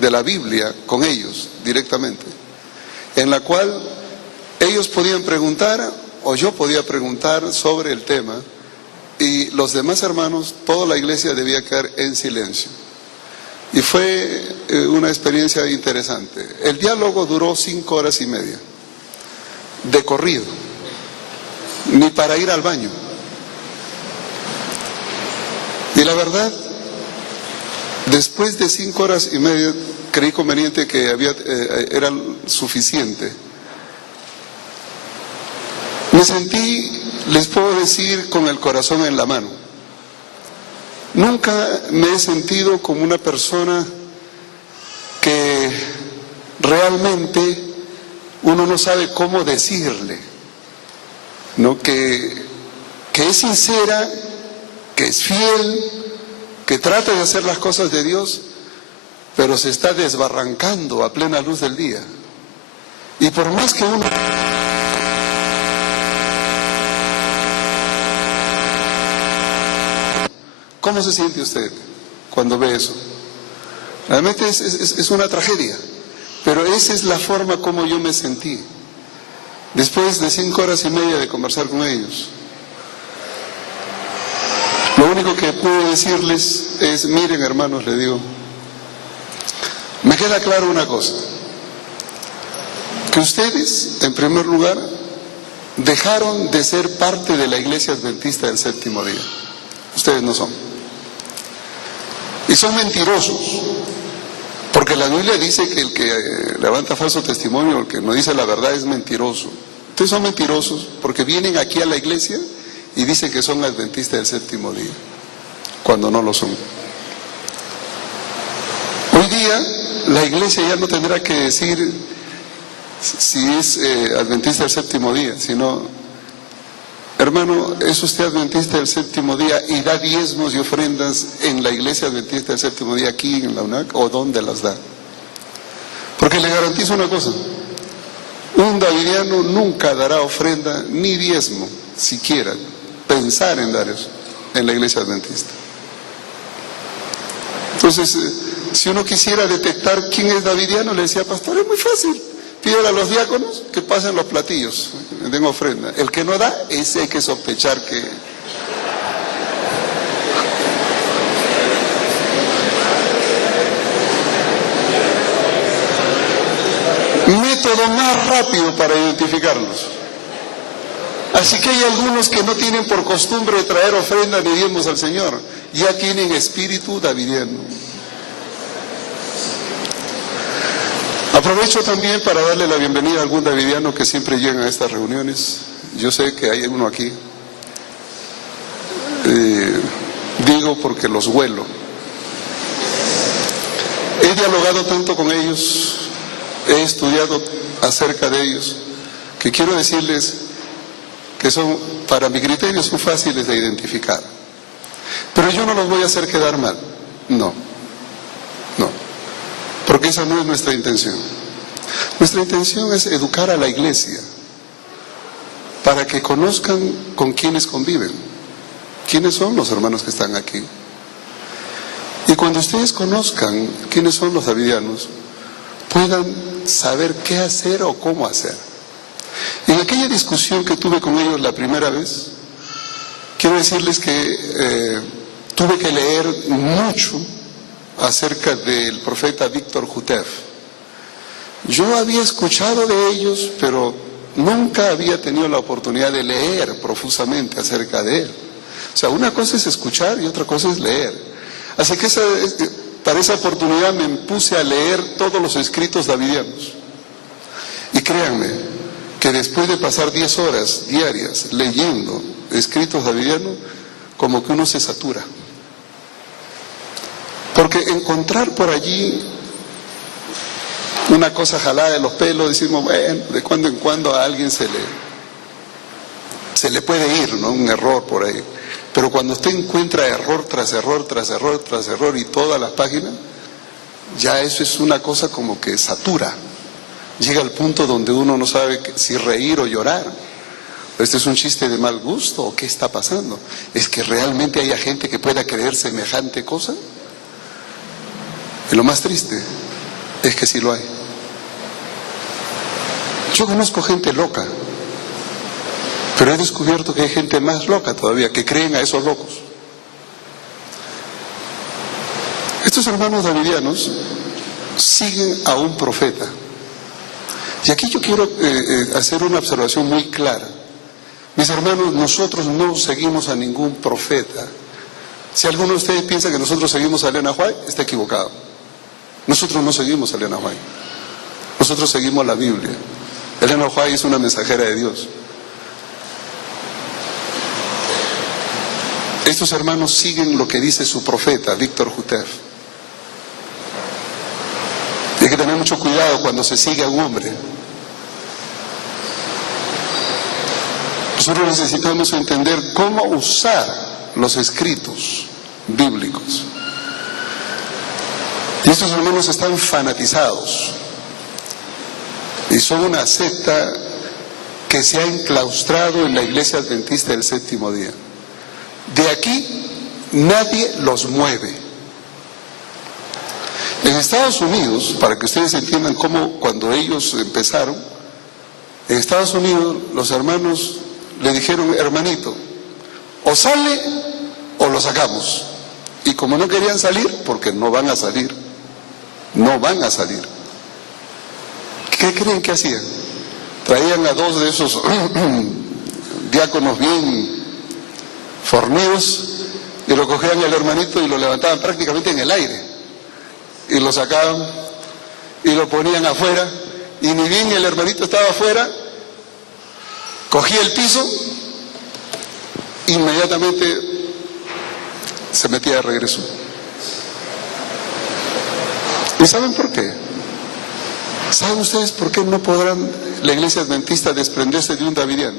de la Biblia con ellos directamente, en la cual ellos podían preguntar o yo podía preguntar sobre el tema y los demás hermanos, toda la iglesia debía quedar en silencio. Y fue una experiencia interesante. El diálogo duró 5 horas y media, de corrido, ni para ir al baño. Y la verdad, después de 5 horas y media, creí conveniente que era suficiente. Me sentí, les puedo decir, con el corazón en la mano. Nunca me he sentido como una persona que realmente uno no sabe cómo decirle, ¿no? Que es sincera, que es fiel, que trata de hacer las cosas de Dios, pero se está desbarrancando a plena luz del día. Y por más que uno... ¿Cómo se siente usted cuando ve eso? Realmente es una tragedia, pero esa es la forma como yo me sentí después de 5 horas y media de conversar con ellos. Lo único que puedo decirles es, miren hermanos, les digo, me queda claro una cosa, que ustedes, en primer lugar, dejaron de ser parte de la Iglesia Adventista del Séptimo Día. Ustedes no son. Y son mentirosos, porque la Biblia dice que el que levanta falso testimonio, el que no dice la verdad, es mentiroso. Ustedes son mentirosos porque vienen aquí a la iglesia y dicen que son adventistas del séptimo día, cuando no lo son. Hoy día la iglesia ya no tendrá que decir si es adventista del séptimo día, sino, hermano, ¿es usted adventista del séptimo día y da diezmos y ofrendas en la iglesia adventista del séptimo día aquí en la UNAC o dónde las da? Porque le garantizo una cosa, un davidiano nunca dará ofrenda ni diezmo, siquiera pensar en dar eso en la iglesia adventista. Entonces, si uno quisiera detectar quién es davidiano, le decía, pastor, es muy fácil. Pídele a los diáconos que pasen los platillos, que den ofrenda. El que no da, ese hay que sospechar que... Método más rápido para identificarlos. Así que hay algunos que no tienen por costumbre traer ofrenda ni diezmos al Señor. Ya tienen espíritu davidiano. Aprovecho también para darle la bienvenida a algún davidiano que siempre llega a estas reuniones. Yo sé que hay uno aquí. Digo porque los huelo. He dialogado tanto con ellos, he estudiado acerca de ellos, que quiero decirles que son, para mi criterio, son fáciles de identificar. Pero yo no los voy a hacer quedar mal. No. Porque esa no es nuestra intención. Nuestra intención es educar a la iglesia para que conozcan con quiénes conviven, quiénes son los hermanos que están aquí. Y cuando ustedes conozcan quiénes son los davidianos, puedan saber qué hacer o cómo hacer. En aquella discusión que tuve con ellos la primera vez, quiero decirles que tuve que leer mucho acerca del profeta Víctor Jutef. Yo había escuchado de ellos, pero nunca había tenido la oportunidad de leer profusamente acerca de él. O sea, una cosa es escuchar y otra cosa es leer. Así que para esa oportunidad me puse a leer todos los escritos davidianos. Y créanme que después de pasar 10 horas diarias leyendo escritos davidianos, como que uno se satura. Porque encontrar por allí una cosa jalada de los pelos, decimos, bueno, de cuando en cuando a alguien se le puede ir, ¿no? Un error por ahí. Pero cuando usted encuentra error tras error, tras error, tras error y todas las páginas, ya eso es una cosa como que satura. Llega al punto donde uno no sabe si reír o llorar. ¿Este es un chiste de mal gusto o qué está pasando? ¿Es que realmente haya gente que pueda creer semejante cosa? Y lo más triste Es que sí lo hay. Yo conozco gente loca, pero he descubierto que hay gente más loca todavía, que creen a esos locos. Estos hermanos davidianos siguen a un profeta. Y aquí yo quiero hacer una observación muy clara. Mis hermanos, nosotros no seguimos a ningún profeta. Si alguno de ustedes piensa que nosotros seguimos a Elena White, está equivocado. Nosotros no seguimos a Elena White. Nosotros seguimos la Biblia. Elena White es una mensajera de Dios. Estos hermanos siguen lo que dice su profeta, Víctor Jutef. Hay que tener mucho cuidado cuando se sigue a un hombre. Nosotros necesitamos entender cómo usar los escritos bíblicos. Y estos hermanos están fanatizados. Y son una secta que se ha enclaustrado en la Iglesia Adventista del Séptimo Día. De aquí nadie los mueve. En Estados Unidos, para que ustedes entiendan cómo cuando ellos empezaron, en Estados Unidos los hermanos le dijeron: hermanito, o sale o lo sacamos. Y como no querían salir, porque no van a salir, ¿qué creen que hacían? Traían a dos de esos diáconos bien fornidos y lo cogían el hermanito y lo levantaban prácticamente en el aire y lo sacaban y lo ponían afuera, y ni bien el hermanito estaba afuera, cogía el piso, inmediatamente se metía de regreso. ¿Y saben por qué? ¿Saben ustedes por qué no podrán la Iglesia Adventista desprenderse de un davidiano?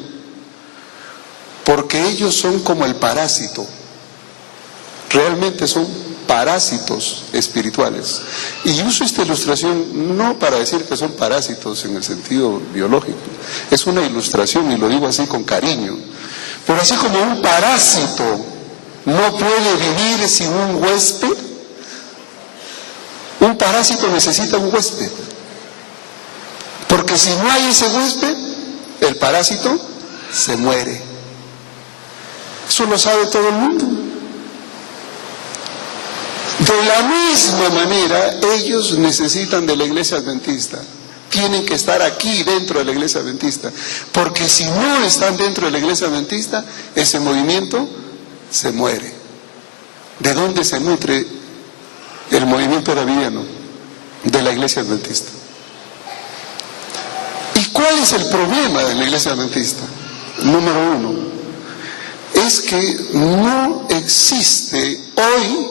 Porque ellos son como el parásito. Realmente son parásitos espirituales. Y uso esta ilustración no para decir que son parásitos en el sentido biológico. Es una ilustración y lo digo así con cariño. Pero así como un parásito no puede vivir sin un huésped, un parásito necesita un huésped. Porque si no hay ese huésped, el parásito se muere. Eso lo sabe todo el mundo. De la misma manera, ellos necesitan de la Iglesia Adventista. Tienen que estar aquí dentro de la Iglesia Adventista. Porque si no están dentro de la Iglesia Adventista, ese movimiento se muere. ¿De dónde se nutre el movimiento davidiano? De la Iglesia Adventista. ¿Y cuál es el problema de la Iglesia Adventista? Número uno, es que no existe hoy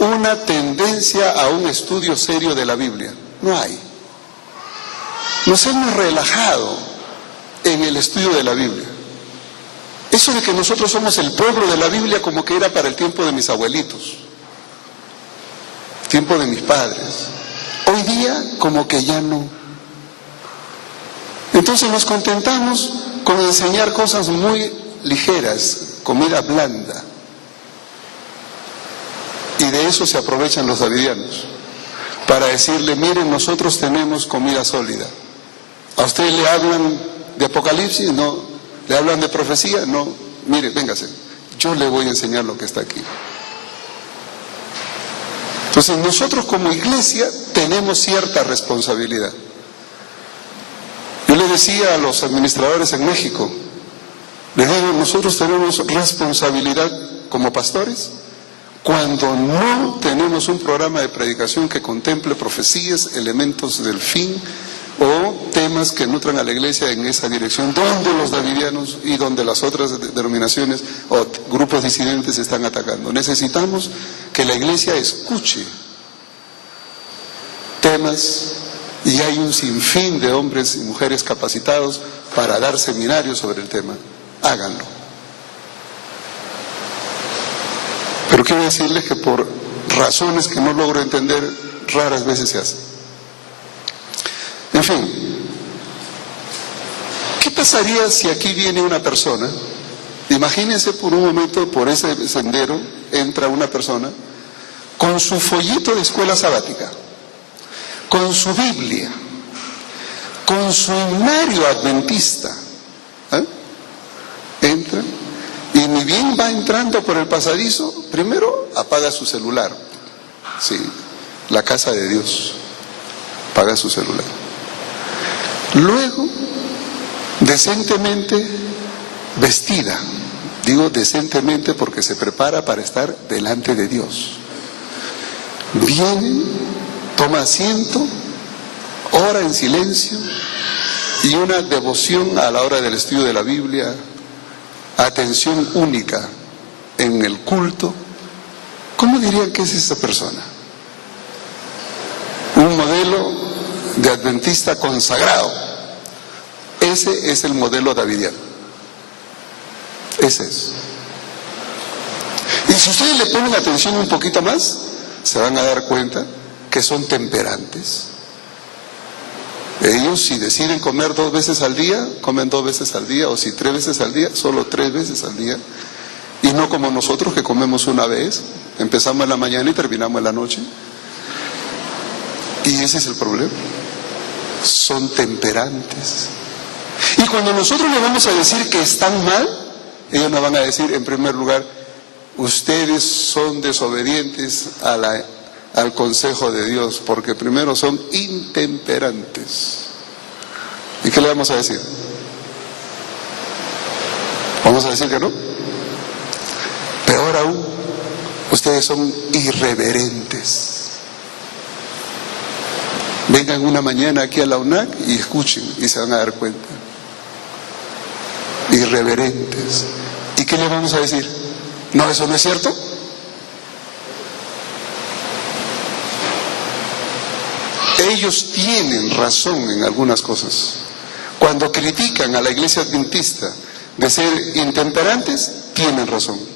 una tendencia a un estudio serio de la Biblia. No hay. Nos hemos relajado en el estudio de la Biblia. Eso de que nosotros somos el pueblo de la Biblia como que era para el tiempo de mis abuelitos, tiempo de mis padres. Hoy día como que ya no. Entonces nos contentamos con enseñar cosas muy ligeras, comida blanda. Y de eso se aprovechan los davidianos, para decirle: miren, nosotros tenemos comida sólida. ¿A ustedes le hablan de Apocalipsis? No. ¿Le hablan de profecía? No. Mire, véngase, yo le voy a enseñar lo que está aquí. Entonces nosotros como iglesia tenemos cierta responsabilidad. Yo le decía a los administradores en México, les digo: nosotros tenemos responsabilidad como pastores cuando no tenemos un programa de predicación que contemple profecías, elementos del fin o temas que nutran a la iglesia en esa dirección, donde los davidianos y donde las otras denominaciones o grupos disidentes están atacando. Necesitamos que la iglesia escuche temas, y hay un sinfín de hombres y mujeres capacitados para dar seminarios sobre el tema. Háganlo. Pero quiero decirles que por razones que no logro entender, raras veces se hace. En fin, ¿qué pasaría si aquí viene una persona? Imagínense por un momento, por ese sendero entra una persona con su follito de escuela sabática, con su Biblia, con su himnario adventista, entra y ni bien va entrando por el pasadizo, primero apaga su celular. Sí, la casa de Dios, apaga su celular. Luego, decentemente vestida, digo decentemente porque se prepara para estar delante de Dios. Viene, toma asiento, ora en silencio y una devoción a la hora del estudio de la Biblia, atención única en el culto. ¿Cómo dirían que es esa persona? Un modelo de adventista consagrado. Ese es el modelo davidiano. Ese es. Y si ustedes le ponen atención un poquito más, se van a dar cuenta que son temperantes. Ellos, si deciden comer 2 veces al día, comen 2 veces al día, o si 3 veces al día, solo 3 veces al día, y no como nosotros que comemos una vez, empezamos en la mañana y terminamos en la noche. Y ese es el problema. Son temperantes. Y cuando nosotros les vamos a decir que están mal, ellos nos van a decir, en primer lugar, ustedes son desobedientes al consejo de Dios, porque primero son intemperantes. ¿Y qué le vamos a decir? ¿Vamos a decir que no? Peor aún, ustedes son irreverentes. Vengan una mañana aquí a la UNAC y escuchen y se van a dar cuenta. Irreverentes. ¿Y qué le vamos a decir? No, eso no es cierto. Ellos tienen razón en algunas cosas. Cuando critican a la iglesia adventista de ser intemperantes, tienen razón.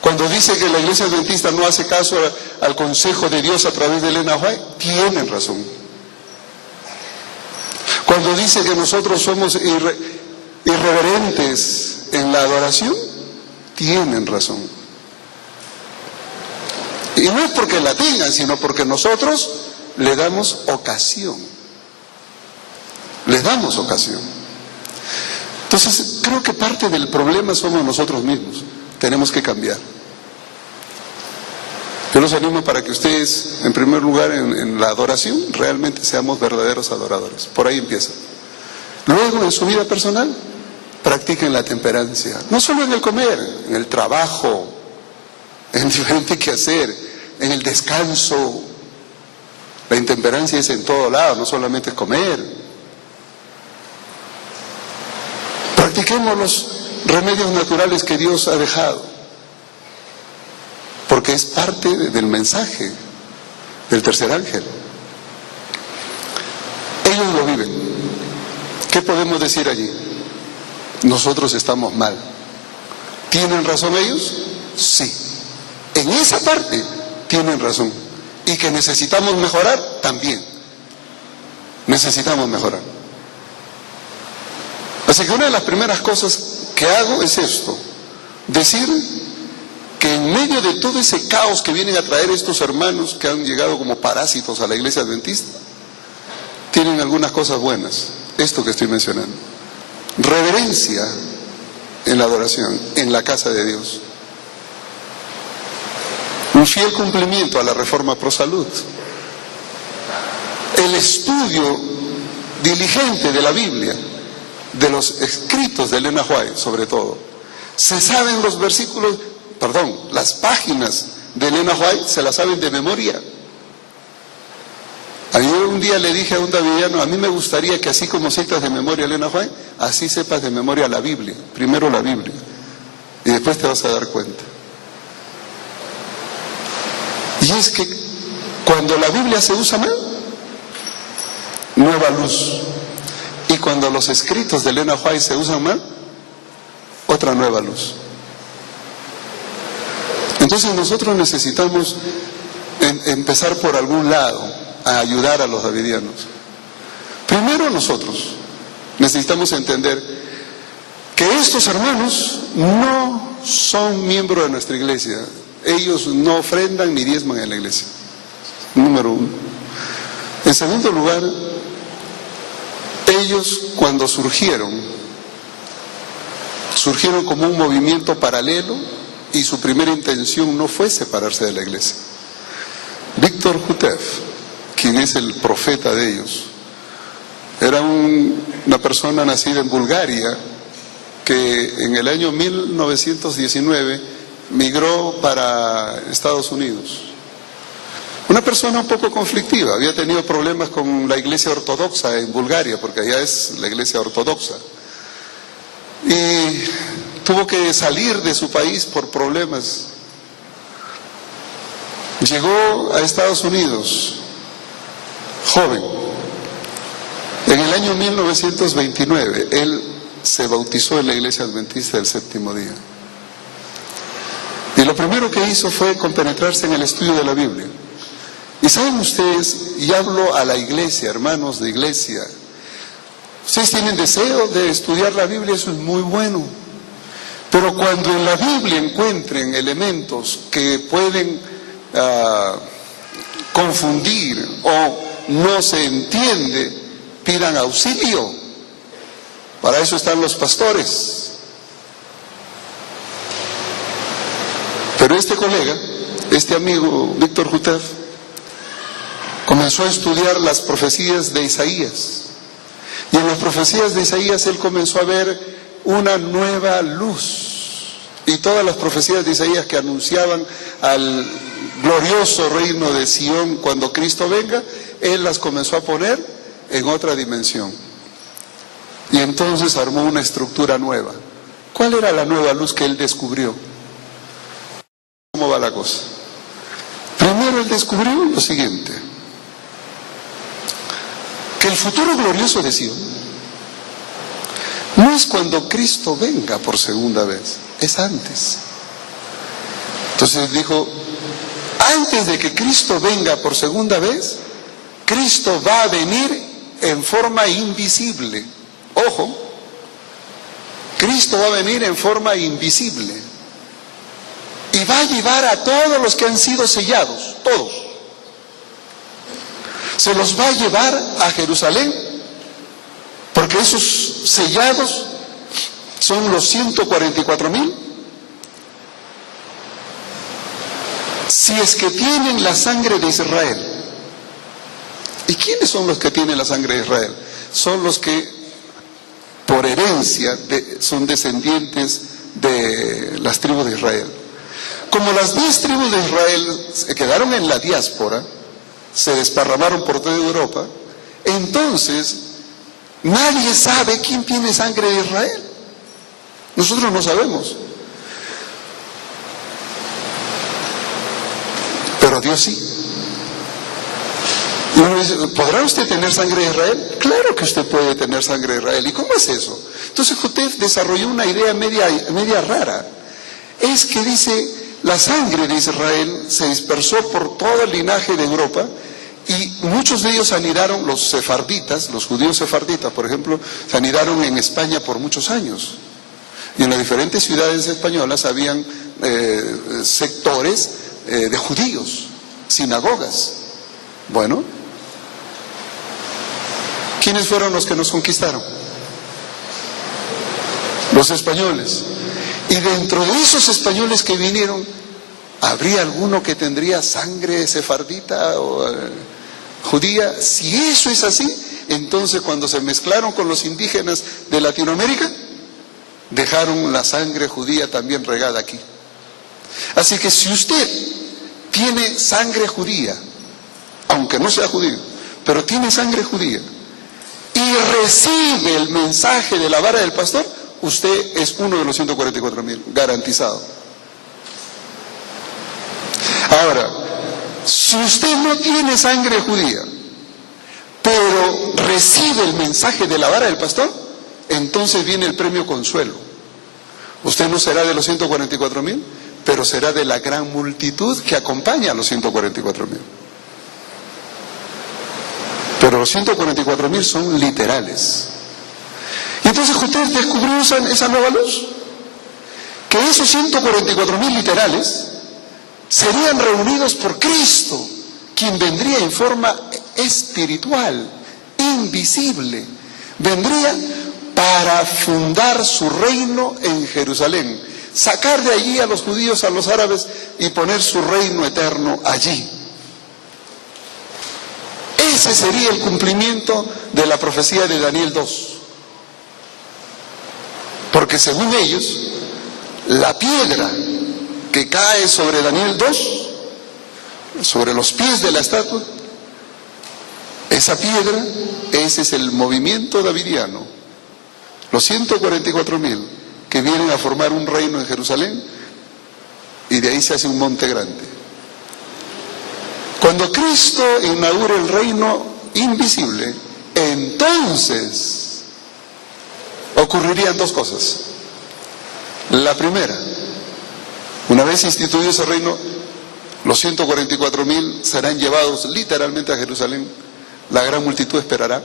Cuando dice que la iglesia adventista no hace caso al consejo de Dios a través de Elena White, tienen razón. Cuando dice que nosotros somos irreverentes en la adoración, tienen razón. Y no es porque la tengan, sino porque nosotros le damos ocasión. Les damos ocasión. Entonces, creo que parte del problema somos nosotros mismos. Tenemos que cambiar. Yo los animo para que ustedes, en primer lugar, en la adoración, realmente seamos verdaderos adoradores. Por ahí empieza. Luego, en su vida personal, practiquen la temperancia. No solo en el comer, en el trabajo, en diferente quehacer, en el descanso. La intemperancia es en todo lado, no solamente es comer. Practiquemos los remedios naturales que Dios ha dejado, porque es parte del mensaje del tercer ángel. Ellos lo viven. ¿Qué podemos decir allí? Nosotros estamos mal. ¿Tienen razón ellos? Sí. En esa parte tienen razón. Y que necesitamos mejorar, también. Necesitamos mejorar. Así que una de las primeras cosas que hago es esto: decir que en medio de todo ese caos que vienen a traer estos hermanos que han llegado como parásitos a la iglesia adventista, tienen algunas cosas buenas. Esto que estoy mencionando: reverencia en la adoración, en la casa de Dios, un fiel cumplimiento a la reforma pro salud, el estudio diligente de la Biblia, de los escritos de Elena White sobre todo. Se saben los versículos, las páginas de Elena White se las saben de memoria. Yo un día le dije a un davidiano: a mí me gustaría que así como citas de memoria a Elena White, así sepas de memoria la Biblia. Primero la Biblia y después te vas a dar cuenta. Y es que cuando la Biblia se usa mal, nueva luz. Y cuando los escritos de Elena White se usan mal, otra nueva luz. Entonces nosotros necesitamos empezar por algún lado a ayudar a los davidianos. Primero, nosotros necesitamos entender que estos hermanos no son miembros de nuestra iglesia. Ellos no ofrendan ni diezman en la iglesia. Número 1. En segundo lugar, ellos cuando surgieron como un movimiento paralelo y su primera intención no fue separarse de la iglesia. Víctor Hutev, quien es el profeta de ellos, era una persona nacida en Bulgaria que en el año 1919 migró para Estados Unidos. Una persona un poco conflictiva, había tenido problemas con la iglesia ortodoxa en Bulgaria, porque allá es la iglesia ortodoxa. Y tuvo que salir de su país por problemas. Llegó a Estados Unidos, joven. En el año 1929, él se bautizó en la iglesia adventista del séptimo día. Y lo primero que hizo fue compenetrarse en el estudio de la Biblia. Y saben ustedes, y hablo a la iglesia, hermanos de iglesia, ustedes tienen deseo de estudiar la Biblia, eso es muy bueno. Pero cuando en la Biblia encuentren elementos que pueden confundir o no se entiende, pidan auxilio. Para eso están los pastores. Pero este colega, este amigo, Víctor Hutev, comenzó a estudiar las profecías de Isaías. Y en las profecías de Isaías él comenzó a ver una nueva luz. Y todas las profecías de Isaías que anunciaban al glorioso reino de Sión cuando Cristo venga, él las comenzó a poner en otra dimensión. Y entonces armó una estructura nueva. ¿Cuál era la nueva luz que él descubrió? ¿Cómo va la cosa? Primero él descubrió lo siguiente: que el futuro glorioso de Sion no es cuando Cristo venga por segunda vez, es antes. Entonces dijo, antes de que Cristo venga por segunda vez, Cristo va a venir en forma invisible. Ojo, Cristo va a venir en forma invisible y va a llevar a todos los que han sido sellados, todos. Se los va a llevar a Jerusalén, porque esos sellados son los 144,000. Si es que tienen la sangre de Israel. ¿Y quiénes son los que tienen la sangre de Israel? Son los que por herencia son descendientes de las tribus de Israel. Como las 10 tribus de Israel se quedaron en la diáspora, se desparramaron por toda Europa, entonces nadie sabe quién tiene sangre de Israel. Nosotros no sabemos. Pero Dios sí. Y uno dice, ¿podrá usted tener sangre de Israel? Claro que usted puede tener sangre de Israel. ¿Y cómo es eso? Entonces Hutev desarrolló una idea media rara. Es que dice, la sangre de Israel se dispersó por todo el linaje de Europa y muchos de ellos anidaron, los sefarditas, los judíos sefarditas, por ejemplo, se anidaron en España por muchos años. Y en las diferentes ciudades españolas habían sectores de judíos, sinagogas. Bueno, ¿quiénes fueron los que nos conquistaron? Los españoles. Y dentro de esos españoles que vinieron, ¿habría alguno que tendría sangre sefardita o judía? Si eso es así, entonces cuando se mezclaron con los indígenas de Latinoamérica, dejaron la sangre judía también regada aquí. Así que si usted tiene sangre judía, aunque no sea judío, pero tiene sangre judía, y recibe el mensaje de la vara del pastor, usted es uno de los 144,000, garantizado. Ahora, si usted no tiene sangre judía, pero recibe el mensaje de la vara del pastor, entonces viene el premio consuelo. Usted no será de los 144,000, pero será de la gran multitud que acompaña a los 144,000. Pero los 144,000 son literales. Y entonces usted descubrió esa nueva luz, que esos 144,000 literales serían reunidos por Cristo, quien vendría en forma espiritual, invisible. Vendría para fundar su reino en Jerusalén, sacar de allí a los judíos, a los árabes, y poner su reino eterno allí. Ese sería el cumplimiento de la profecía de Daniel 2. Porque según ellos, la piedra que cae sobre Daniel 2, sobre los pies de la estatua, esa piedra, ese es el movimiento davidiano. Los 144,000 que vienen a formar un reino en Jerusalén, y de ahí se hace un monte grande. Cuando Cristo inaugure el reino invisible, entonces ocurrirían dos cosas. La primera, una vez instituido ese reino, los 144,000 serán llevados literalmente a Jerusalén. La gran multitud esperará.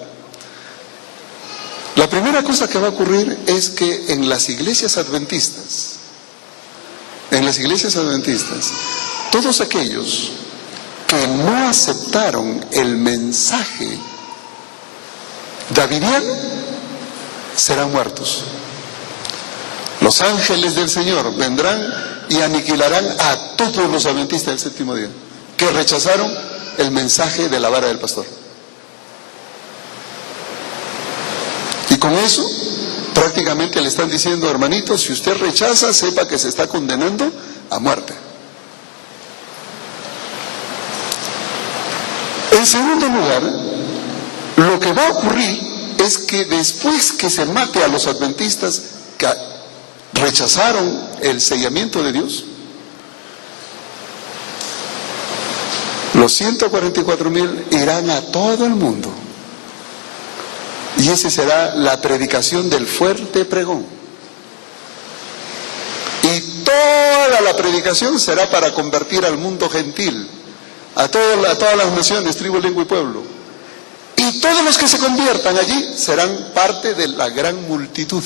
La primera cosa que va a ocurrir es que en las iglesias adventistas, todos aquellos que no aceptaron el mensaje davidiano serán muertos. Los ángeles del Señor vendrán y aniquilarán a todos los adventistas del séptimo día que rechazaron el mensaje de la vara del pastor. Y con eso prácticamente le están diciendo: hermanito, si usted rechaza, sepa que se está condenando a muerte. En segundo lugar, lo que va a ocurrir es que después que se mate a los adventistas que rechazaron el sellamiento de Dios, los 144,000 irán a todo el mundo. Y esa será la predicación del fuerte pregón. Y toda la predicación será para convertir al mundo gentil, a todas las naciones, tribu, lengua y pueblo. Y todos los que se conviertan allí serán parte de la gran multitud.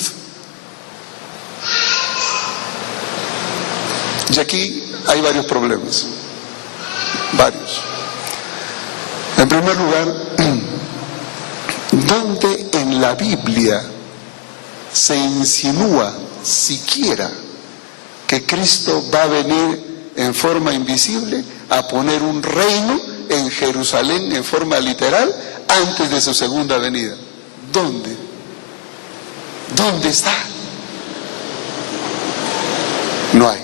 Y aquí hay varios problemas. Varios. En primer lugar, ¿dónde en la Biblia se insinúa siquiera que Cristo va a venir en forma invisible a poner un reino en Jerusalén en forma literal antes de su segunda venida? ¿Dónde? ¿Dónde está? No hay.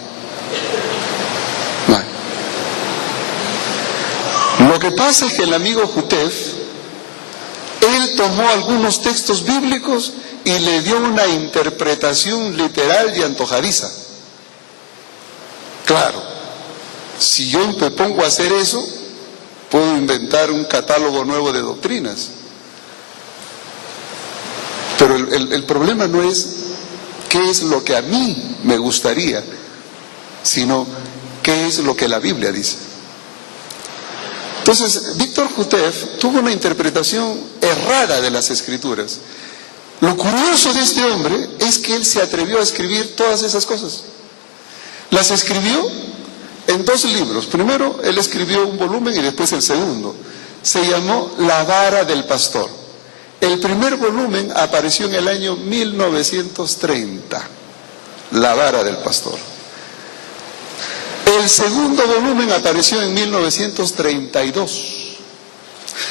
No hay. Lo que pasa es que el amigo Jutef, él tomó algunos textos bíblicos y le dio una interpretación literal y antojadiza. Claro, si yo me pongo a hacer eso, puedo inventar un catálogo nuevo de doctrinas. Pero el problema no es qué es lo que a mí me gustaría, sino qué es lo que la Biblia dice. Entonces, Víctor Jutef tuvo una interpretación errada de las Escrituras. Lo curioso de este hombre es que él se atrevió a escribir todas esas cosas. Las escribió en 2 libros. Primero, él escribió un volumen y después el segundo. Se llamó La vara del pastor. El primer volumen apareció en el año 1930. La vara del pastor. El segundo volumen apareció en 1932,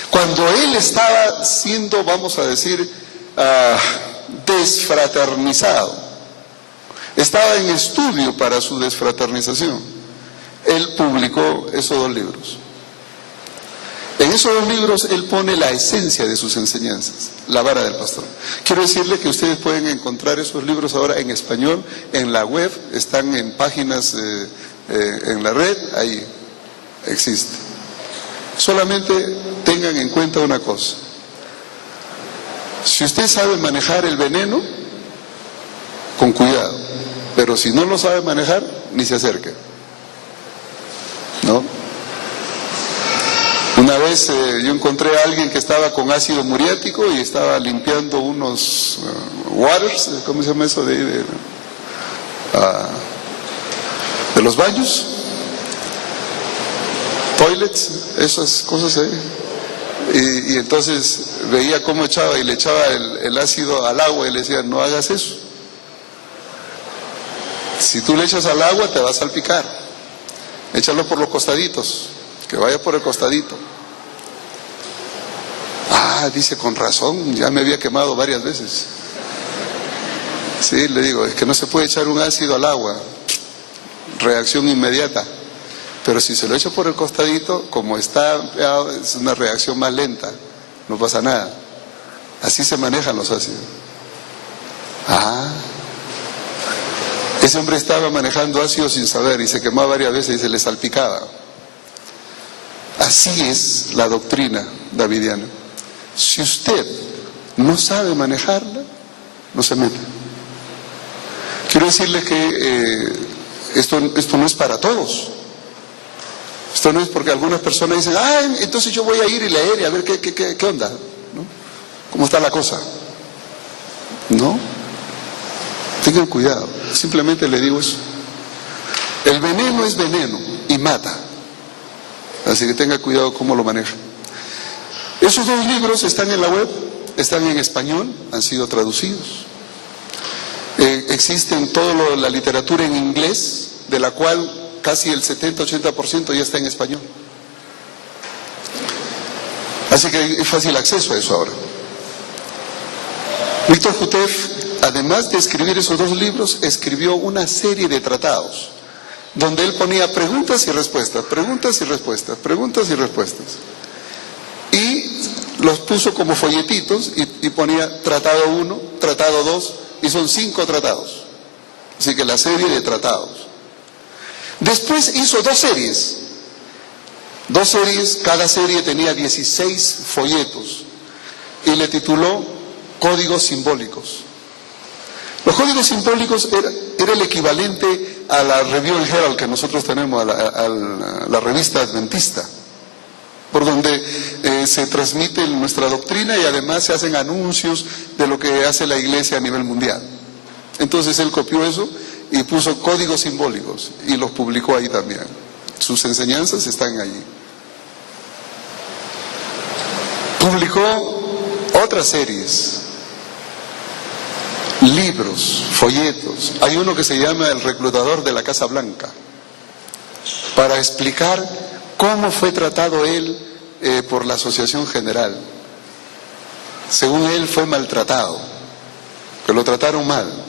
cuando él estaba siendo, vamos a decir, desfraternizado. Estaba en estudio para su desfraternización. Él publicó esos 2 libros. En esos 2 libros él pone la esencia de sus enseñanzas, La vara del pastor. Quiero decirle que ustedes pueden encontrar esos libros ahora en español, en la web, están en páginas en la red, ahí existe. Solamente tengan en cuenta una cosa: si usted sabe manejar el veneno, con cuidado, pero si no lo sabe manejar, ni se acerque, ¿no? Una vez yo encontré a alguien que estaba con ácido muriático y estaba limpiando unos waters, ¿cómo se llama eso? De los baños, toilets, esas cosas ahí. Y entonces veía cómo echaba y le echaba el ácido al agua y le decía, no hagas eso. Si tú le echas al agua te va a salpicar. Échalo por los costaditos, que vaya por el costadito. Ah, dice, con razón, ya me había quemado varias veces. Sí, le digo, es que no se puede echar un ácido al agua, reacción inmediata. Pero si se lo echa por el costadito, como está, es una reacción más lenta, no pasa nada. Así se manejan los ácidos. Ah, ese hombre estaba manejando ácido sin saber y se quemaba varias veces y se le salpicaba. Así es la doctrina davidiana. Si usted no sabe manejarla, no se meta. Quiero decirle que esto no es para todos. Esto no es porque algunas personas dicen, entonces yo voy a ir y leer y a ver qué onda, ¿no? ¿Cómo está la cosa? No. Tengan cuidado. Simplemente le digo eso. El veneno es veneno y mata. Así que tenga cuidado cómo lo maneja. Esos dos libros están en la web, están en español, han sido traducidos. Existen toda la literatura en inglés, de la cual casi el 70-80% ya está en español. Así que es fácil acceso a eso ahora. Víctor Jutef, además de escribir esos dos libros, escribió una serie de tratados, donde él ponía preguntas y respuestas, preguntas y respuestas, preguntas y respuestas. Y los puso como folletitos y ponía tratado 1, tratado 2, y son 5 tratados. Así que la serie de tratados. Después hizo dos series, cada serie tenía 16 folletos y le tituló Códigos Simbólicos. Los códigos simbólicos era el equivalente a la Review and Herald que nosotros tenemos, a la revista adventista, por donde se transmite nuestra doctrina y además se hacen anuncios de lo que hace la iglesia a nivel mundial. Entonces él copió eso y puso códigos simbólicos y los publicó ahí también. Sus enseñanzas están allí. Publicó otras series, libros, folletos. Hay uno que se llama El reclutador de la Casa Blanca, para explicar cómo fue tratado él por la Asociación General. Según él fue maltratado, que lo trataron mal.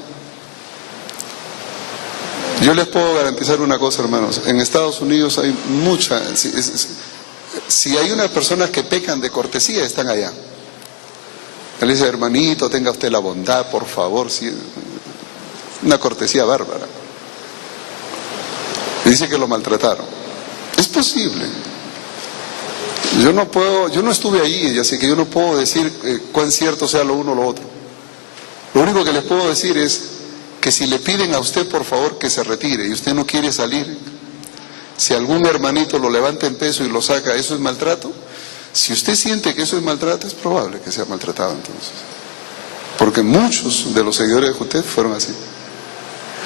Yo les puedo garantizar una cosa, hermanos, en Estados Unidos hay mucha, si hay unas personas que pecan de cortesía, están allá. Él dice, hermanito, tenga usted la bondad, por favor, una cortesía bárbara. Y dice que lo maltrataron. Es posible. Yo no estuve allí, así que yo no puedo decir cuán cierto sea lo uno o lo otro. Lo único que les puedo decir es que si le piden a usted por favor que se retire y usted no quiere salir, si algún hermanito lo levanta en peso y lo saca, ¿eso es maltrato? Si usted siente que eso es maltrato, es probable que sea maltratado entonces, porque muchos de los seguidores de Jutef fueron así.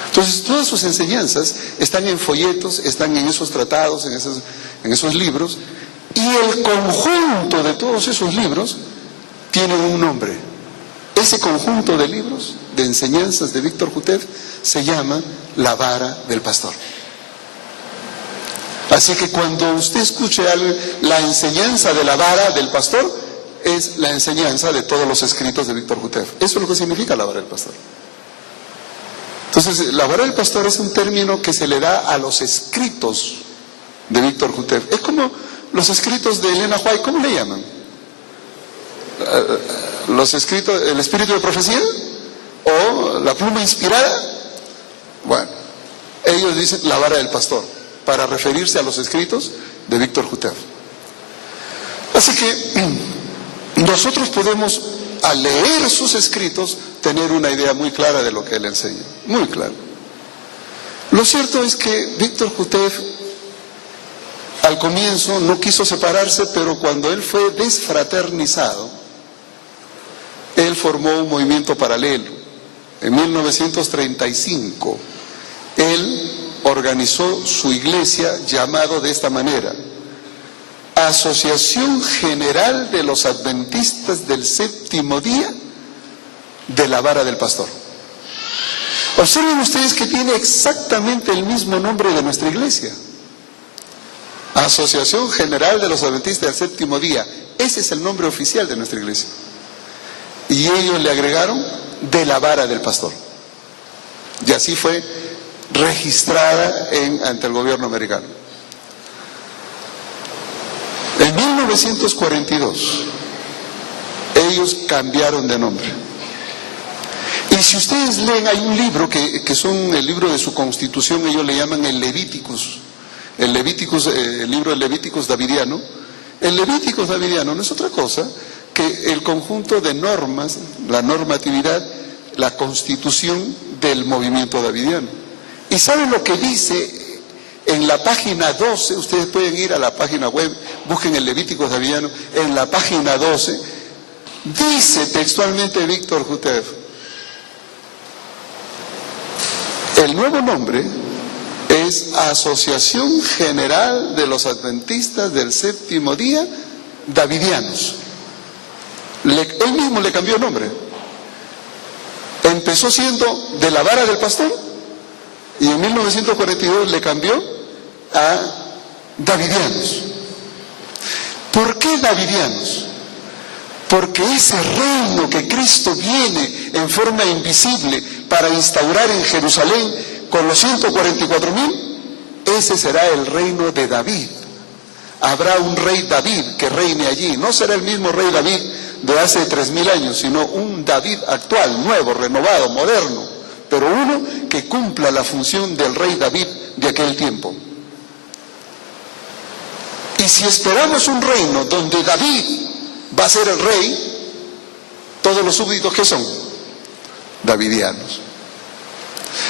Entonces todas sus enseñanzas están en folletos, están en esos tratados, en esos libros, y el conjunto de todos esos libros tienen un nombre. Ese conjunto de libros, de enseñanzas de Víctor Jutef, se llama La Vara del Pastor. Así que cuando usted escuche la enseñanza de la vara del pastor, es la enseñanza de todos los escritos de Víctor Jutef. Eso es lo que significa la vara del pastor. Entonces, la vara del pastor es un término que se le da a los escritos de Víctor Jutef. Es como los escritos de Elena White, ¿cómo le llaman? Los escritos, el espíritu de profecía o la pluma inspirada. Bueno, ellos dicen la vara del pastor, para referirse a los escritos de Víctor Jutef. Así que nosotros podemos, al leer sus escritos, tener una idea muy clara de lo que él enseña, muy clara. Lo cierto es que Víctor Jutef al comienzo no quiso separarse, pero cuando él fue desfraternizado, él formó un movimiento paralelo. En 1935, él organizó su iglesia llamado de esta manera: Asociación General de los Adventistas del Séptimo Día de la Vara del Pastor. Observen ustedes que tiene exactamente el mismo nombre de nuestra iglesia. Asociación General de los Adventistas del Séptimo Día. Ese es el nombre oficial de nuestra iglesia. Y ellos le agregaron de la Vara del Pastor. Y así fue registrada ante el gobierno americano. En 1942, ellos cambiaron de nombre. Y si ustedes leen, hay un libro que son el libro de su constitución, ellos le llaman el Levíticus. El libro de Levíticus davidiano. El Levíticus davidiano no es otra cosa que el conjunto de normas, la normatividad, la constitución del movimiento davidiano. ¿Y saben lo que dice en la página 12? Ustedes pueden ir a la página web, busquen el Levíticus davidiano, en la página 12, dice textualmente Víctor Jutev, el nuevo nombre es Asociación General de los Adventistas del Séptimo Día Davidianos. Él mismo le cambió nombre. Empezó siendo de la Vara del Pastor y en 1942 le cambió a Davidianos. ¿Por qué Davidianos? Porque ese reino que Cristo viene en forma invisible para instaurar en Jerusalén con los 144,000, ese será el reino de David. Habrá un rey David que reine allí. No será el mismo rey David de hace 3,000 años, sino un David actual, nuevo, renovado, moderno, pero uno que cumpla la función del rey David de aquel tiempo. Y si esperamos un reino donde David va a ser el rey, todos los súbditos, ¿qué son? Davidianos.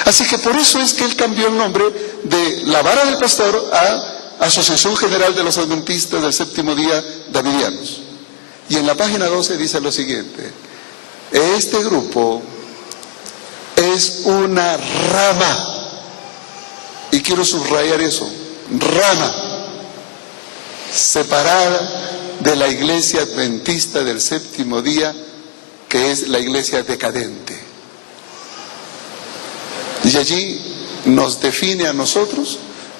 Así que por eso es que él cambió el nombre de la Vara del Pastor a Asociación General de los Adventistas del Séptimo Día Davidianos. Y en la página 12 dice lo siguiente: este grupo es una rama, y quiero subrayar eso, rama, separada de la iglesia adventista del Séptimo Día, que es la iglesia decadente. Y allí nos define a nosotros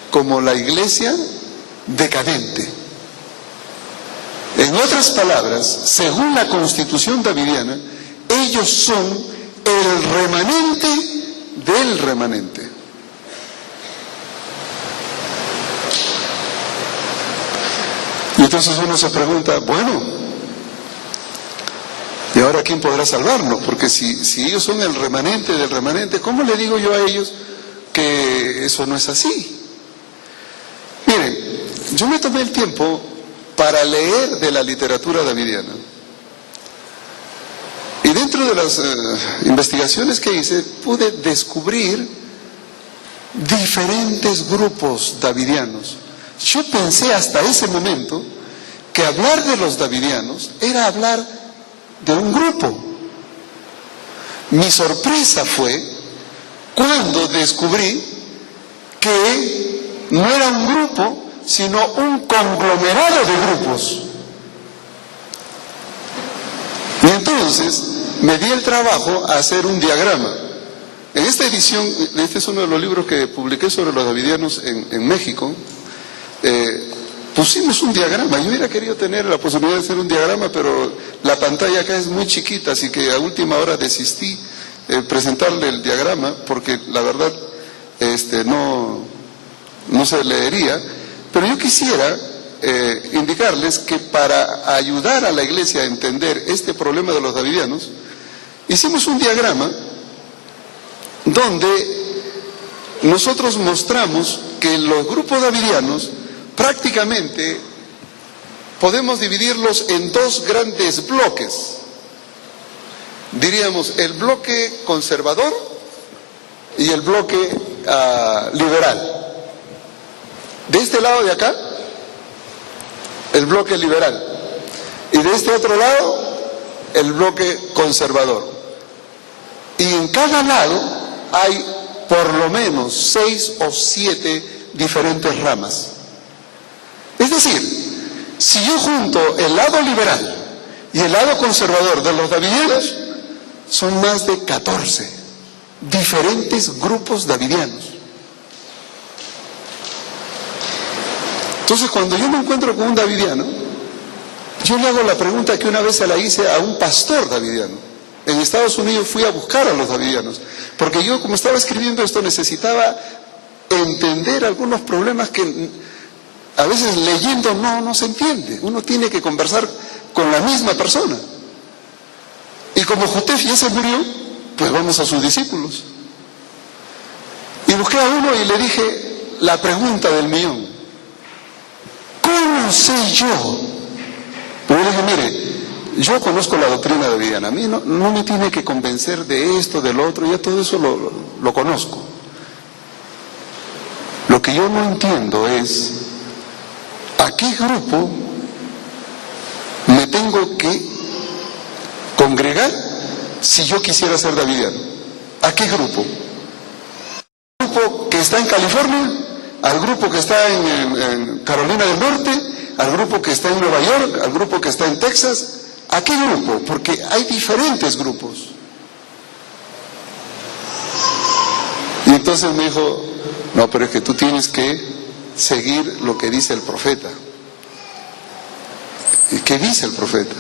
como la iglesia decadente. En otras palabras, según la constitución davidiana, ellos son el remanente del remanente. Y entonces uno se pregunta, bueno, ¿y ahora quién podrá salvarnos? Porque si ellos son el remanente del remanente, ¿cómo le digo yo a ellos que eso no es así? Miren, yo me tomé el tiempo para leer de la literatura davidiana. Y dentro de las investigaciones que hice, pude descubrir diferentes grupos davidianos. Yo pensé hasta ese momento que hablar de los davidianos era hablar de un grupo. Mi sorpresa fue cuando descubrí que no era un grupo, sino un conglomerado de grupos. Y entonces me di el trabajo a hacer un diagrama. En esta edición, este es uno de los libros que publiqué sobre los davidianos en México, pusimos un diagrama. Yo hubiera querido tener la posibilidad de hacer un diagrama, pero la pantalla acá es muy chiquita, así que a última hora desistí presentarle el diagrama, porque la verdad no se leería. Pero yo quisiera indicarles que para ayudar a la iglesia a entender este problema de los davidianos, hicimos un diagrama donde nosotros mostramos que los grupos davidianos prácticamente podemos dividirlos en dos grandes bloques. Diríamos el bloque conservador y el bloque liberal. De este lado de acá, el bloque liberal. Y de este otro lado, el bloque conservador. Y en cada lado hay por lo menos 6 o 7 diferentes ramas. Es decir, si yo junto el lado liberal y el lado conservador de los davidianos, son más de 14 diferentes grupos davidianos. Entonces, cuando yo me encuentro con un davidiano, yo le hago la pregunta que una vez se la hice a un pastor davidiano. En Estados Unidos fui a buscar a los davidianos, porque yo, como estaba escribiendo esto, necesitaba entender algunos problemas que a veces leyendo no se entiende. Uno tiene que conversar con la misma persona. Y como Jotef ya se murió, pues vamos a sus discípulos. Y busqué a uno y le dije la pregunta del millón: ¿cómo sé yo? Pero yo le dije, mire, yo conozco la doctrina davidiana, a mí no me tiene que convencer de esto, del otro, ya todo eso lo conozco. Lo que yo no entiendo es a qué grupo me tengo que congregar si yo quisiera ser davidiano. ¿A qué grupo? ¿Al grupo que está en California? ¿Al grupo que está en Carolina del Norte? ¿Al grupo que está en Nueva York? ¿Al grupo que está en Texas? ¿A qué grupo? Porque hay diferentes grupos. Y entonces me dijo, no, pero es que tú tienes que seguir lo que dice el profeta. ¿Y qué dice el profeta?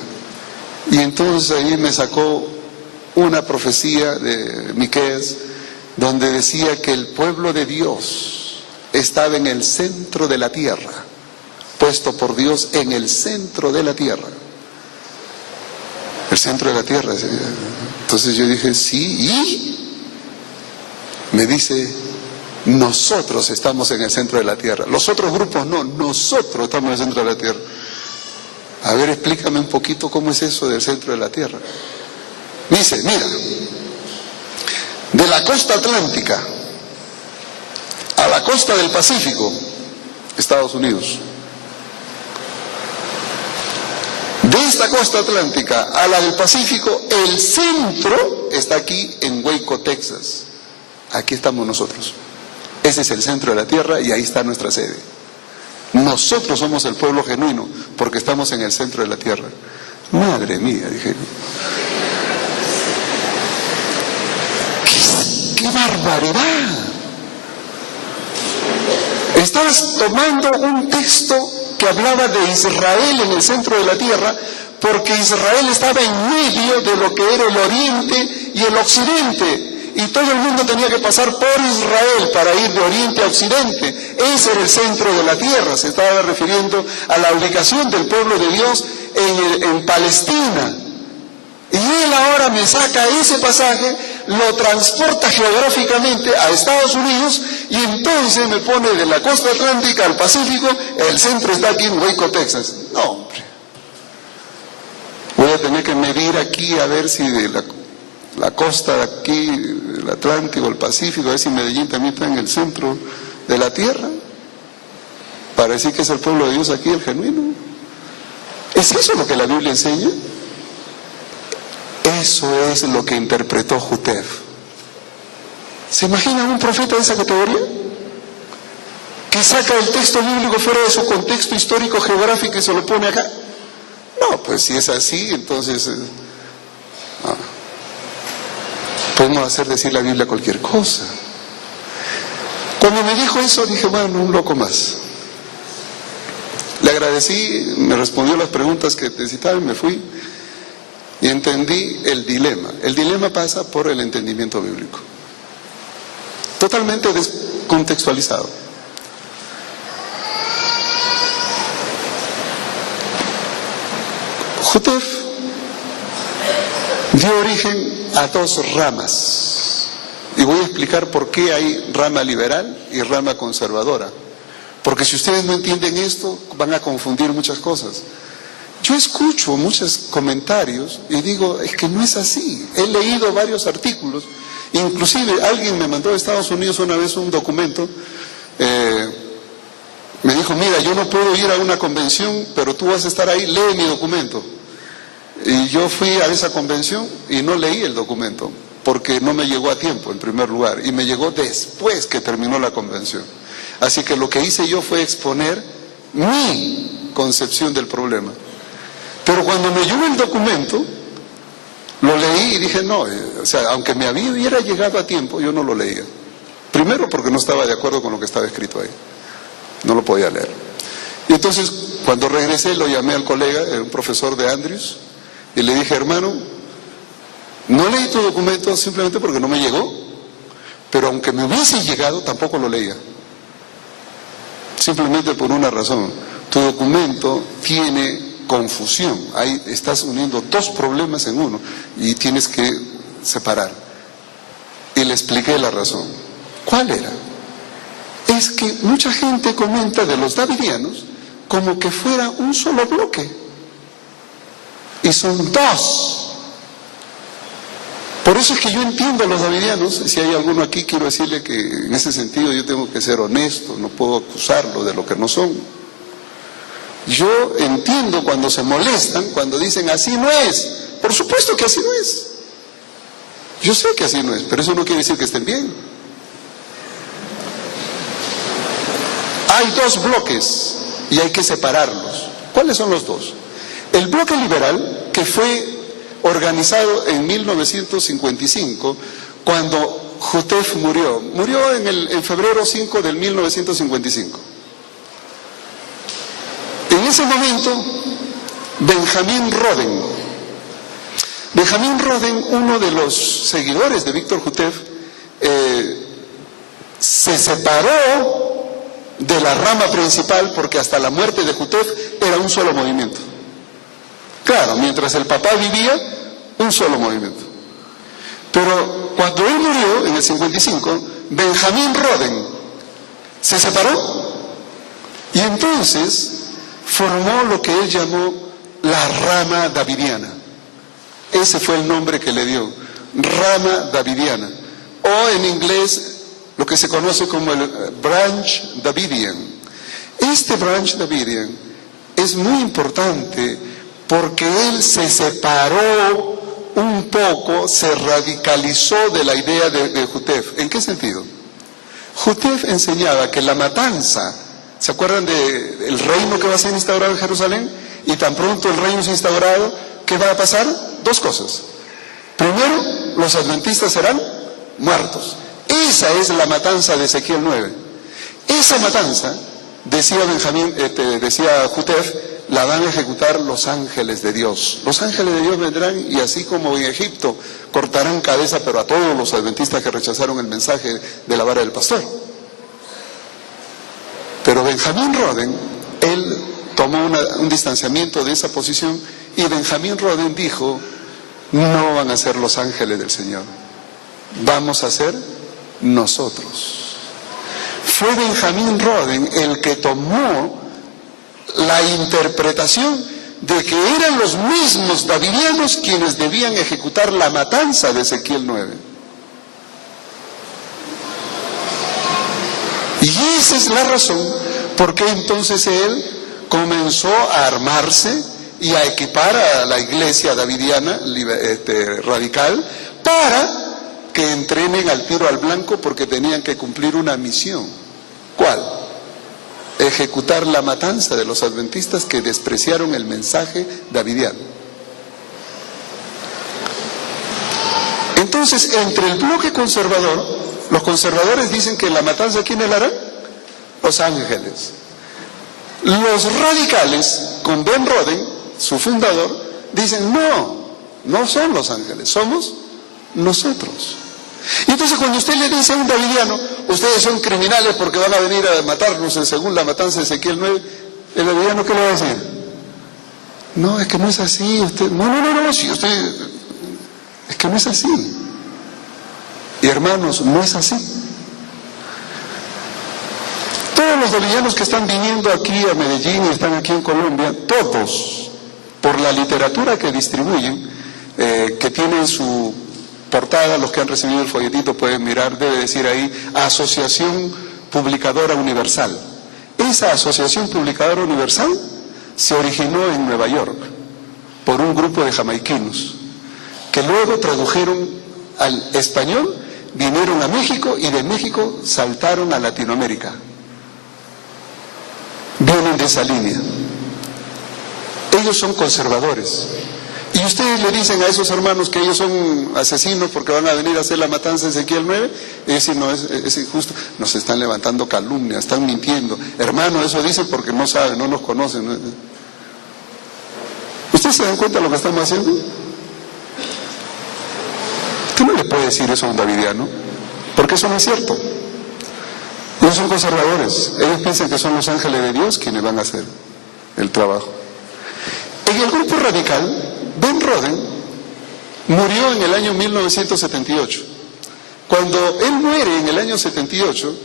Y entonces ahí me sacó una profecía de Miqueas, donde decía que el pueblo de Dios estaba en el centro de la tierra, puesto por Dios en el centro de la tierra. El centro de la tierra. Entonces yo dije, sí, y me dice, nosotros estamos en el centro de la tierra. Los otros grupos no, nosotros estamos en el centro de la tierra. A ver, explícame un poquito cómo es eso del centro de la tierra. Dice, mira, de la costa atlántica a la costa del Pacífico, Estados Unidos. De esta costa atlántica a la del Pacífico, el centro está aquí en Waco, Texas. Aquí estamos nosotros. Ese es el centro de la tierra y ahí está nuestra sede. Nosotros somos el pueblo genuino porque estamos en el centro de la tierra. Madre mía, dije. ¡Qué barbaridad! Estabas tomando un texto que hablaba de Israel en el centro de la tierra, porque Israel estaba en medio de lo que era el oriente y el occidente. Y todo el mundo tenía que pasar por Israel para ir de oriente a occidente. Ese era el centro de la tierra. Se estaba refiriendo a la ubicación del pueblo de Dios en Palestina. Y él ahora me saca ese pasaje, lo transporta geográficamente a Estados Unidos y entonces me pone de la costa atlántica al Pacífico, el centro está aquí en Waco, Texas. No, hombre. Voy a tener que medir aquí a ver si de la costa de aquí, el Atlántico, el Pacífico, a ver si Medellín también está en el centro de la tierra, para decir que es el pueblo de Dios aquí, el genuino. ¿Es eso lo que la Biblia enseña? Eso es lo que interpretó Jotef. ¿Se imagina un profeta de esa categoría? Que saca el texto bíblico fuera de su contexto histórico, geográfico y se lo pone acá. No, pues si es así, entonces podemos hacer decir la Biblia cualquier cosa. Cuando me dijo eso dije, bueno, un loco más. Le agradecí, me respondió las preguntas que necesitaba y me fui. Y entendí el dilema. El dilema pasa por el entendimiento bíblico. Totalmente descontextualizado. Jotef dio origen a dos ramas. Y voy a explicar por qué hay rama liberal y rama conservadora. Porque si ustedes no entienden esto, van a confundir muchas cosas. Yo escucho muchos comentarios y digo, es que no es así. He leído varios artículos, inclusive alguien me mandó de Estados Unidos una vez un documento, me dijo, mira, yo no puedo ir a una convención, pero tú vas a estar ahí, lee mi documento. Y yo fui a esa convención y no leí el documento, porque no me llegó a tiempo en primer lugar, y me llegó después que terminó la convención. Así que lo que hice yo fue exponer mi concepción del problema. Pero cuando me llegó el documento, lo leí y dije, no, o sea, aunque me hubiera llegado a tiempo, yo no lo leía. Primero porque no estaba de acuerdo con lo que estaba escrito ahí. No lo podía leer. Y entonces, cuando regresé, lo llamé al colega, era un profesor de Andrews, y le dije, hermano, no leí tu documento simplemente porque no me llegó, pero aunque me hubiese llegado, tampoco lo leía. Simplemente por una razón. Tu documento tiene confusión. Ahí estás uniendo dos problemas en uno y tienes que separar. Y le expliqué la razón. ¿Cuál era? Es que mucha gente comenta de los davidianos como que fuera un solo bloque. Y son dos. Por eso es que yo entiendo a los davidianos. Si hay alguno aquí, quiero decirle que en ese sentido yo tengo que ser honesto, no puedo acusarlo de lo que no son. Yo entiendo cuando se molestan, cuando dicen así no es. Por supuesto que así no es. Yo sé que así no es, pero eso no quiere decir que estén bien. Hay dos bloques y hay que separarlos. ¿Cuáles son los dos? El bloque liberal, que fue organizado en 1955, cuando Jutef murió en febrero 5 del 1955. En ese momento, Benjamín Roden, uno de los seguidores de Víctor Jutef, se separó de la rama principal porque hasta la muerte de Jutef era un solo movimiento. Claro, mientras el papá vivía, un solo movimiento. Pero cuando él murió, en el 55, Benjamín Roden se separó y entonces formó lo que él llamó la rama davidiana. Ese fue el nombre que le dio, rama davidiana, o en inglés lo que se conoce como el Branch Davidian. Este Branch Davidian es muy importante porque él se separó un poco, se radicalizó de la idea de Jutef. ¿En qué sentido? Jutef enseñaba que la matanza, ¿se acuerdan del reino que va a ser instaurado en Jerusalén? Y tan pronto el reino es instaurado, ¿qué va a pasar? Dos cosas. Primero, los adventistas serán muertos. Esa es la matanza de Ezequiel 9. Esa matanza, decía Jutef, la van a ejecutar los ángeles de Dios. Los ángeles de Dios vendrán y así como en Egipto cortarán cabeza, pero a todos los adventistas que rechazaron el mensaje de la vara del pastor. Pero Benjamín Roden, él tomó un distanciamiento de esa posición y Benjamín Roden dijo, no van a ser los ángeles del Señor, vamos a ser nosotros. Fue Benjamín Roden el que tomó la interpretación de que eran los mismos davidianos quienes debían ejecutar la matanza de Ezequiel 9. Y esa es la razón por qué entonces él comenzó a armarse y a equipar a la iglesia davidiana radical para que entrenen al tiro al blanco, porque tenían que cumplir una misión. ¿Cuál? Ejecutar la matanza de los adventistas que despreciaron el mensaje davidiano. Entonces, entre el bloque conservador, los conservadores dicen que la matanza, ¿quiénes la harán? Los ángeles. Los radicales, con Ben Roden, su fundador, dicen, no son los ángeles, somos nosotros. Y entonces cuando usted le dice a un davidiano, ustedes son criminales porque van a venir a matarnos según la matanza de Ezequiel 9, el davidiano, ¿qué le va a decir? No, es que no es así, usted, no, si usted, es que no es así. Y hermanos, no es así. Todos los davidianos que están viniendo aquí a Medellín y están aquí en Colombia, todos, por la literatura que distribuyen, que tienen su portada, los que han recibido el folletito pueden mirar, debe decir ahí, Asociación Publicadora Universal. Esa Asociación Publicadora Universal se originó en Nueva York por un grupo de jamaiquinos que luego tradujeron al español, vinieron a México y de México saltaron a Latinoamérica. Vienen de esa línea. Ellos son conservadores. Y ustedes le dicen a esos hermanos que ellos son asesinos porque van a venir a hacer la matanza de Ezequiel 9, y decir, no, es injusto, nos están levantando calumnias, están mintiendo. Hermano, eso dicen porque no saben, no nos conocen. ¿Ustedes se dan cuenta de lo que estamos haciendo? Usted no le puede decir eso a un davidiano, porque eso no es cierto. Ellos son conservadores, ellos piensan que son los ángeles de Dios quienes van a hacer el trabajo. En el grupo radical, Ben Roden murió en el año 1978. Cuando él muere en el año 78,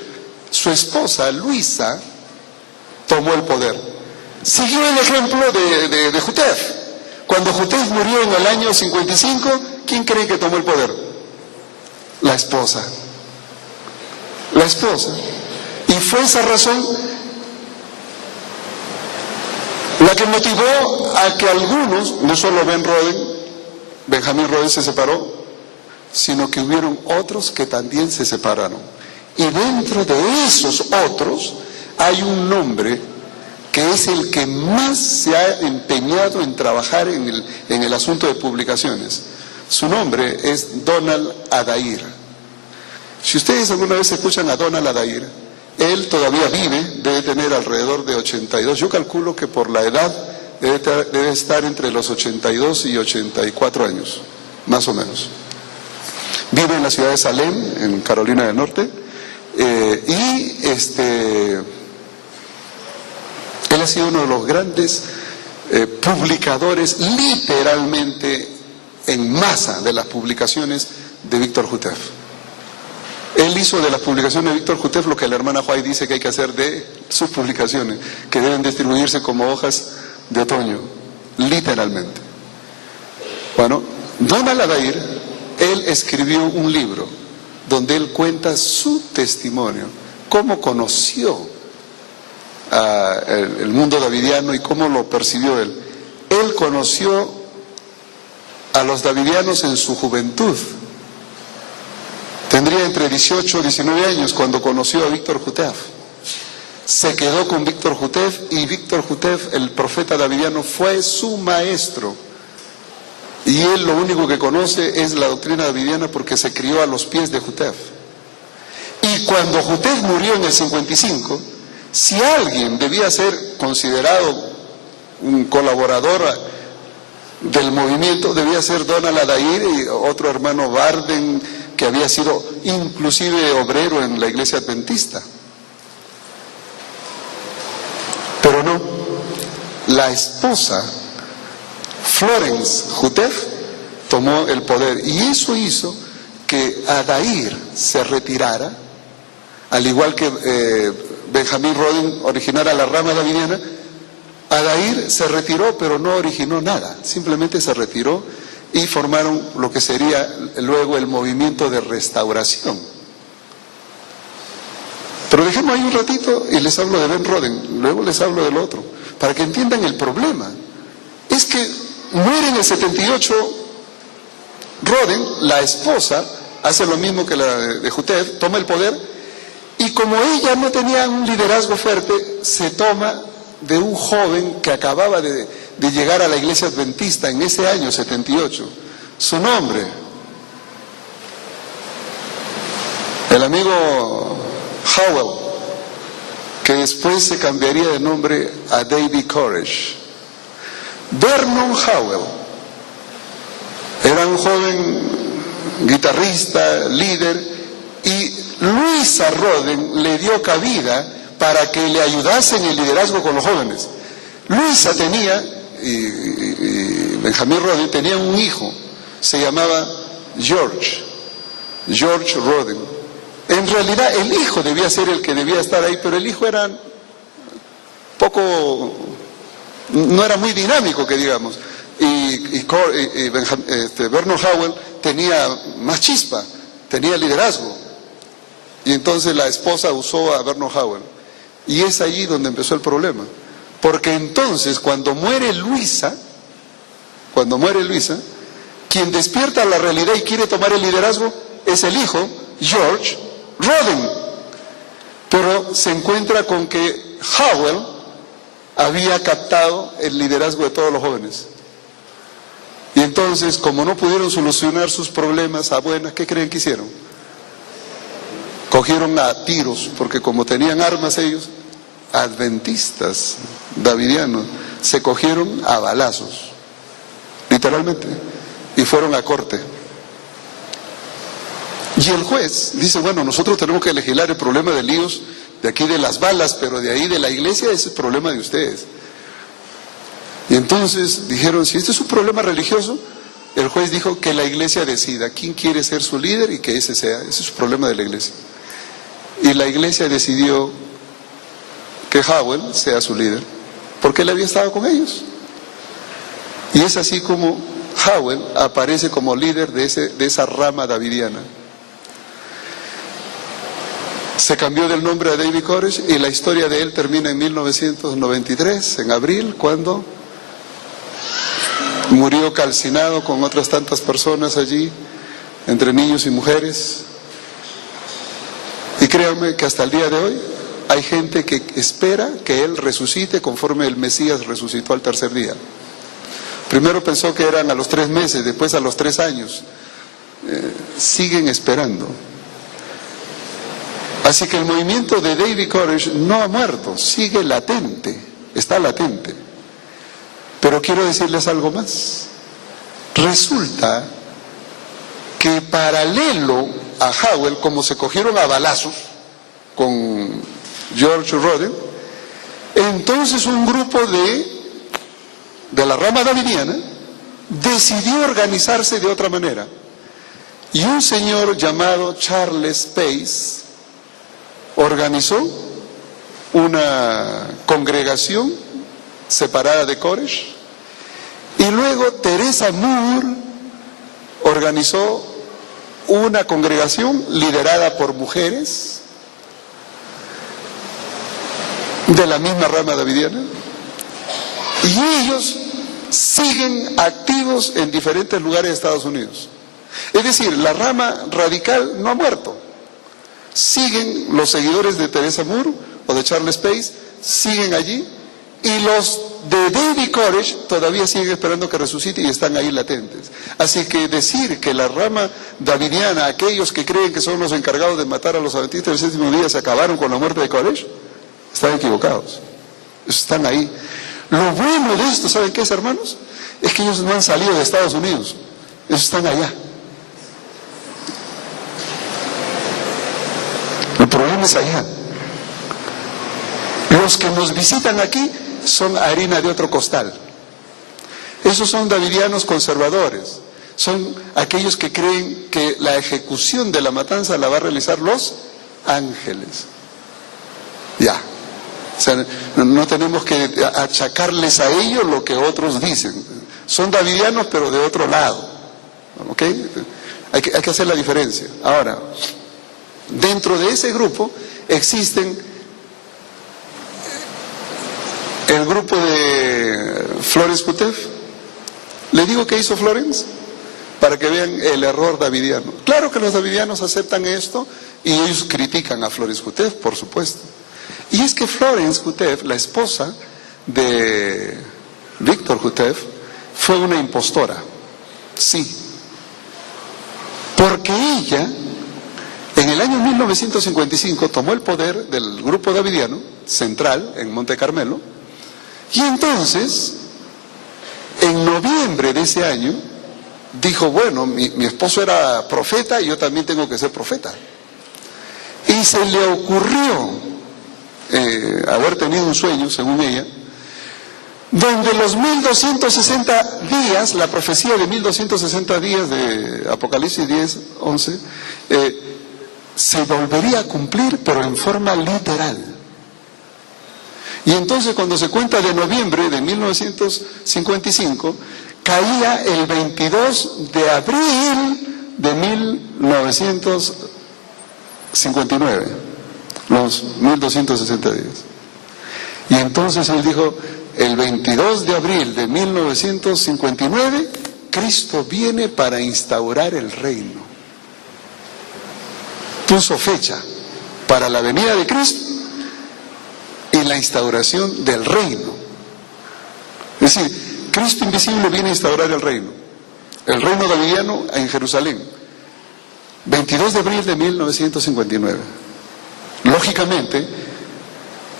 su esposa Luisa tomó el poder. Siguió el ejemplo de Jutef. Cuando Jutef murió en el año 55, ¿quién cree que tomó el poder? La esposa. La esposa. Y fue esa razón la que motivó a que algunos, no solo Benjamín Roden se separó, sino que hubieron otros que también se separaron. Y dentro de esos otros hay un nombre que es el que más se ha empeñado en trabajar en el asunto de publicaciones. Su nombre es Donald Adair. Si ustedes alguna vez escuchan a Donald Adair, él todavía vive, debe tener alrededor de 82. Yo calculo que por la edad debe estar entre los 82 y 84 años, más o menos. Vive en la ciudad de Salem, en Carolina del Norte, y él ha sido uno de los grandes publicadores, literalmente en masa, de las publicaciones de Víctor Jutef. Él hizo de las publicaciones de Víctor Jutef lo que la hermana White dice que hay que hacer de sus publicaciones, que deben distribuirse como hojas de otoño, literalmente. Bueno, Donald Adair, él escribió un libro donde él cuenta su testimonio, cómo conoció el mundo davidiano y cómo lo percibió él. Él conoció a los davidianos en su juventud. Tendría entre 18 y 19 años cuando conoció a Víctor Jutef. Se quedó con Víctor Jutef y Víctor Jutef, el profeta davidiano, fue su maestro. Y él lo único que conoce es la doctrina davidiana porque se crió a los pies de Jutef. Y cuando Jutef murió en el 55, si alguien debía ser considerado un colaborador del movimiento, debía ser Donald Adair y otro hermano Barden, que había sido inclusive obrero en la iglesia adventista. Pero no, la esposa Florence Jutef tomó el poder y eso hizo que Adair se retirara, al igual que Benjamín Roden originara la rama davidiana. Adair se retiró pero no originó nada, simplemente se retiró y formaron lo que sería luego el movimiento de restauración. Pero dejemos ahí un ratito y les hablo de Ben Roden, luego les hablo del otro, para que entiendan el problema. Es que muere en el 78 Roden, la esposa hace lo mismo que la de Jutef, toma el poder, y como ella no tenía un liderazgo fuerte, se toma de un joven que acababa de llegar a la iglesia adventista en ese año 78. Su nombre, el amigo Howell, que después se cambiaría de nombre a David Koresh. Vernon Howell era un joven guitarrista, líder, y Luisa Roden le dio cabida para que le ayudase en el liderazgo con los jóvenes. Luisa tenía, y Benjamín Roden tenía un hijo, se llamaba George Roden. En realidad el hijo debía ser el que debía estar ahí, pero el hijo era no era muy dinámico, que digamos. Vernon Howell tenía más chispa, tenía liderazgo. Y entonces la esposa usó a Vernon Howell. Y es allí donde empezó el problema. Porque entonces cuando muere Luisa, quien despierta la realidad y quiere tomar el liderazgo es el hijo, George Roden. Pero se encuentra con que Howell había captado el liderazgo de todos los jóvenes. Y entonces, como no pudieron solucionar sus problemas a buenas, ¿qué creen que hicieron? Cogieron a tiros, porque como tenían armas ellos, adventistas, davidianos, se cogieron a balazos, literalmente, y fueron a corte. Y el juez dice, bueno, nosotros tenemos que legislar el problema de líos de aquí de las balas, pero de ahí de la iglesia ese es el problema de ustedes. Y entonces dijeron, si este es un problema religioso, el juez dijo que la iglesia decida quién quiere ser su líder y que ese es su problema de la iglesia. Y la iglesia decidió que Howell sea su líder, porque él había estado con ellos. Y es así como Howell aparece como líder de esa rama davidiana. Se cambió del nombre a David Koresh y la historia de él termina en 1993, en abril, cuando murió calcinado con otras tantas personas allí, entre niños y mujeres. Y créanme que hasta el día de hoy hay gente que espera que él resucite conforme el Mesías resucitó al tercer día. Primero pensó que eran a los 3 meses, después a los 3 años. Siguen esperando. Así que el movimiento de David Koresh no ha muerto, sigue latente, está latente. Pero quiero decirles algo más. Resulta que paralelo a Howell, como se cogieron a balazos con George Roden, entonces un grupo de la rama davidiana decidió organizarse de otra manera. Y un señor llamado Charles Pace organizó una congregación separada de Koresh, y luego Teresa Moore organizó una congregación liderada por mujeres de la misma rama davidiana, y ellos siguen activos en diferentes lugares de Estados Unidos. Es decir, la rama radical no ha muerto. Siguen los seguidores de Teresa Moore o de Charles Pace, siguen allí, y los de David Koresh todavía siguen esperando que resucite y están ahí latentes. Así que decir que la rama davidiana, aquellos que creen que son los encargados de matar a los adventistas del séptimo día, se acabaron con la muerte de Koresh, están equivocados. Están ahí. Lo bueno de esto, ¿saben qué es, hermanos? Es que ellos no han salido de Estados Unidos, ellos están allá. El problema es allá. Los que nos visitan aquí son harina de otro costal. Esos son davidianos conservadores. Son aquellos que creen que la ejecución de la matanza la va a realizar los ángeles. Ya. O sea, no tenemos que achacarles a ellos lo que otros dicen. Son davidianos, pero de otro lado. ¿Ok? Hay que hacer la diferencia. Ahora, dentro de ese grupo existen el grupo de Florence Kutef. ¿Le digo qué hizo Florence? Para que vean el error davidiano. Claro que los davidianos aceptan esto y ellos critican a Florence Kutef, por supuesto. Y es que Florence Kutef, la esposa de Víctor Kutef, fue una impostora. Sí. Porque ella, en el año 1955, tomó el poder del grupo davidiano central en Monte Carmelo, y entonces, en noviembre de ese año, dijo, bueno, mi esposo era profeta y yo también tengo que ser profeta. Y se le ocurrió haber tenido un sueño, según ella, donde los 1260 días, la profecía de 1260 días de Apocalipsis 10:11, se volvería a cumplir, pero en forma literal. Y entonces, cuando se cuenta de noviembre de 1955, caía el 22 de abril de 1959, los 1260 días. Y entonces él dijo, el 22 de abril de 1959, Cristo viene para instaurar el reino. Puso fecha para la venida de Cristo y la instauración del reino. Es decir, Cristo invisible viene a instaurar el reino davidiano en Jerusalén, 22 de abril de 1959. Lógicamente,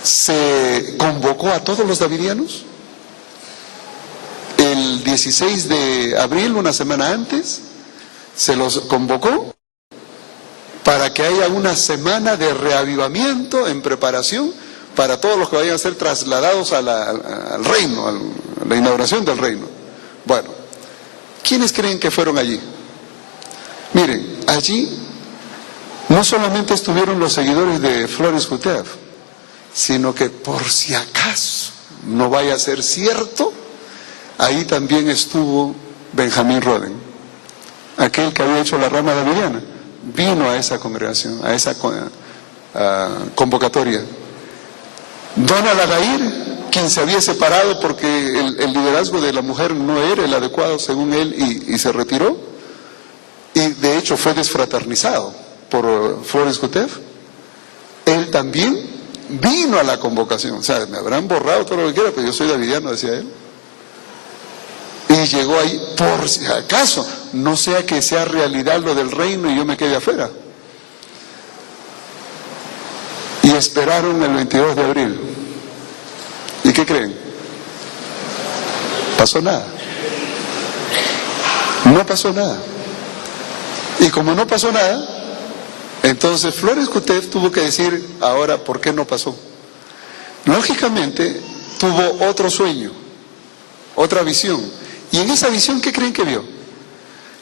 se convocó a todos los davidianos el 16 de abril, una semana antes, se los convocó para que haya una semana de reavivamiento en preparación para todos los que vayan a ser trasladados al reino, a la inauguración del reino. Bueno, ¿quiénes creen que fueron allí? Miren, allí no solamente estuvieron los seguidores de Flores Kutef, sino que por si acaso no vaya a ser cierto, ahí también estuvo Benjamín Roden, aquel que había hecho la rama davidiana, vino a esa congregación, a esa convocatoria. Donald Adair, quien se había separado porque el liderazgo de la mujer no era el adecuado según él y se retiró, y de hecho fue desfraternizado por Flores Kutef, él también vino a la convocación. O sea, me habrán borrado todo lo que quiera, pero yo soy davidiano, decía él. Y llegó ahí, por si acaso, no sea que sea realidad lo del reino y yo me quede afuera. Y esperaron el 22 de abril. ¿Y qué creen? Pasó nada. No pasó nada. Y como no pasó nada, entonces Flores Kutef tuvo que decir, ahora, ¿por qué no pasó? Lógicamente, tuvo otro sueño, otra visión. Y en esa visión, ¿qué creen que vio?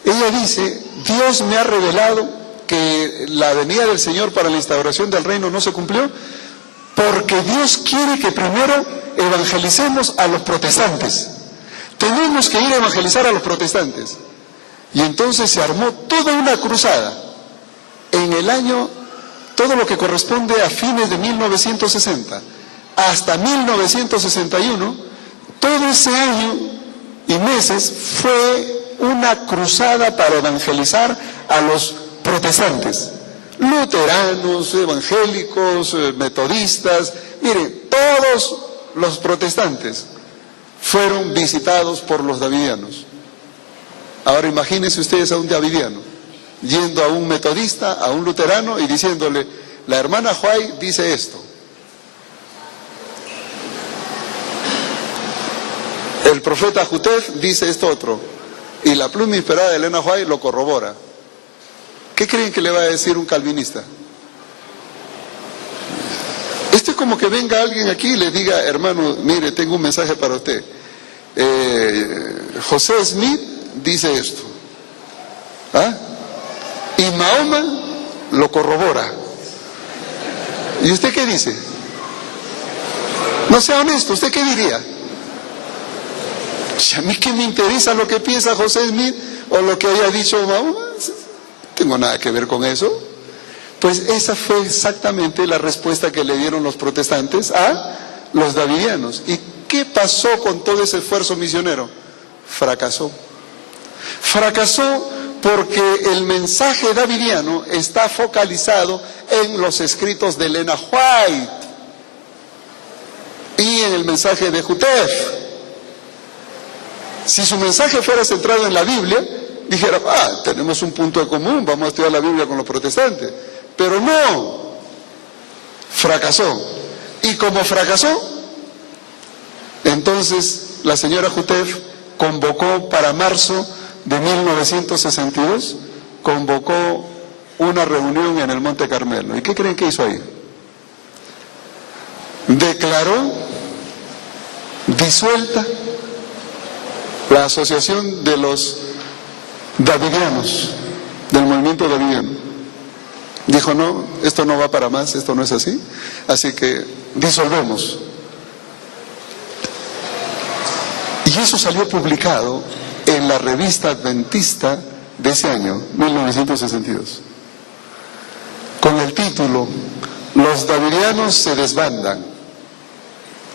Ella dice, Dios me ha revelado que la venida del Señor para la instauración del reino no se cumplió, porque Dios quiere que primero evangelicemos a los protestantes. Tenemos que ir a evangelizar a los protestantes. Y entonces se armó toda una cruzada en el año, todo lo que corresponde a fines de 1960 hasta 1961, todo ese año y meses fue una cruzada para evangelizar a los protestantes, luteranos, evangélicos, metodistas. Miren, todos los protestantes fueron visitados por los davidianos. Ahora imagínense ustedes a un davidiano yendo a un metodista, a un luterano y diciéndole, la hermana Huay dice esto. El profeta Kutef dice esto otro. Y la pluma inspirada de Elena White lo corrobora. ¿Qué creen que le va a decir un calvinista? Esto es como que venga alguien aquí y le diga, hermano, mire, tengo un mensaje para usted. José Smith dice esto. ¿Ah? Y Mahoma lo corrobora. ¿Y usted qué dice? No sea honesto, ¿usted qué diría? ¿A mí qué me interesa lo que piensa José Smith o lo que haya dicho Mahoma? No tengo nada que ver con eso. Pues esa fue exactamente la respuesta que le dieron los protestantes a los davidianos. ¿Y qué pasó con todo ese esfuerzo misionero? Fracasó. Fracasó porque el mensaje davidiano está focalizado en los escritos de Elena White y en el mensaje de Kutef. Si su mensaje fuera centrado en la Biblia, dijera, tenemos un punto de común, vamos a estudiar la Biblia con los protestantes. Pero no, fracasó. Y como fracasó, entonces la señora Kutef convocó para marzo de 1962, convocó una reunión en el Monte Carmelo. ¿Y qué creen que hizo ahí? Declaró disuelta la asociación de los davidianos, del movimiento davidiano. Dijo, no, esto no va para más, esto no es así, así que disolvemos. Y eso salió publicado en la revista adventista de ese año, 1962, con el título, Los davidianos se desbandan.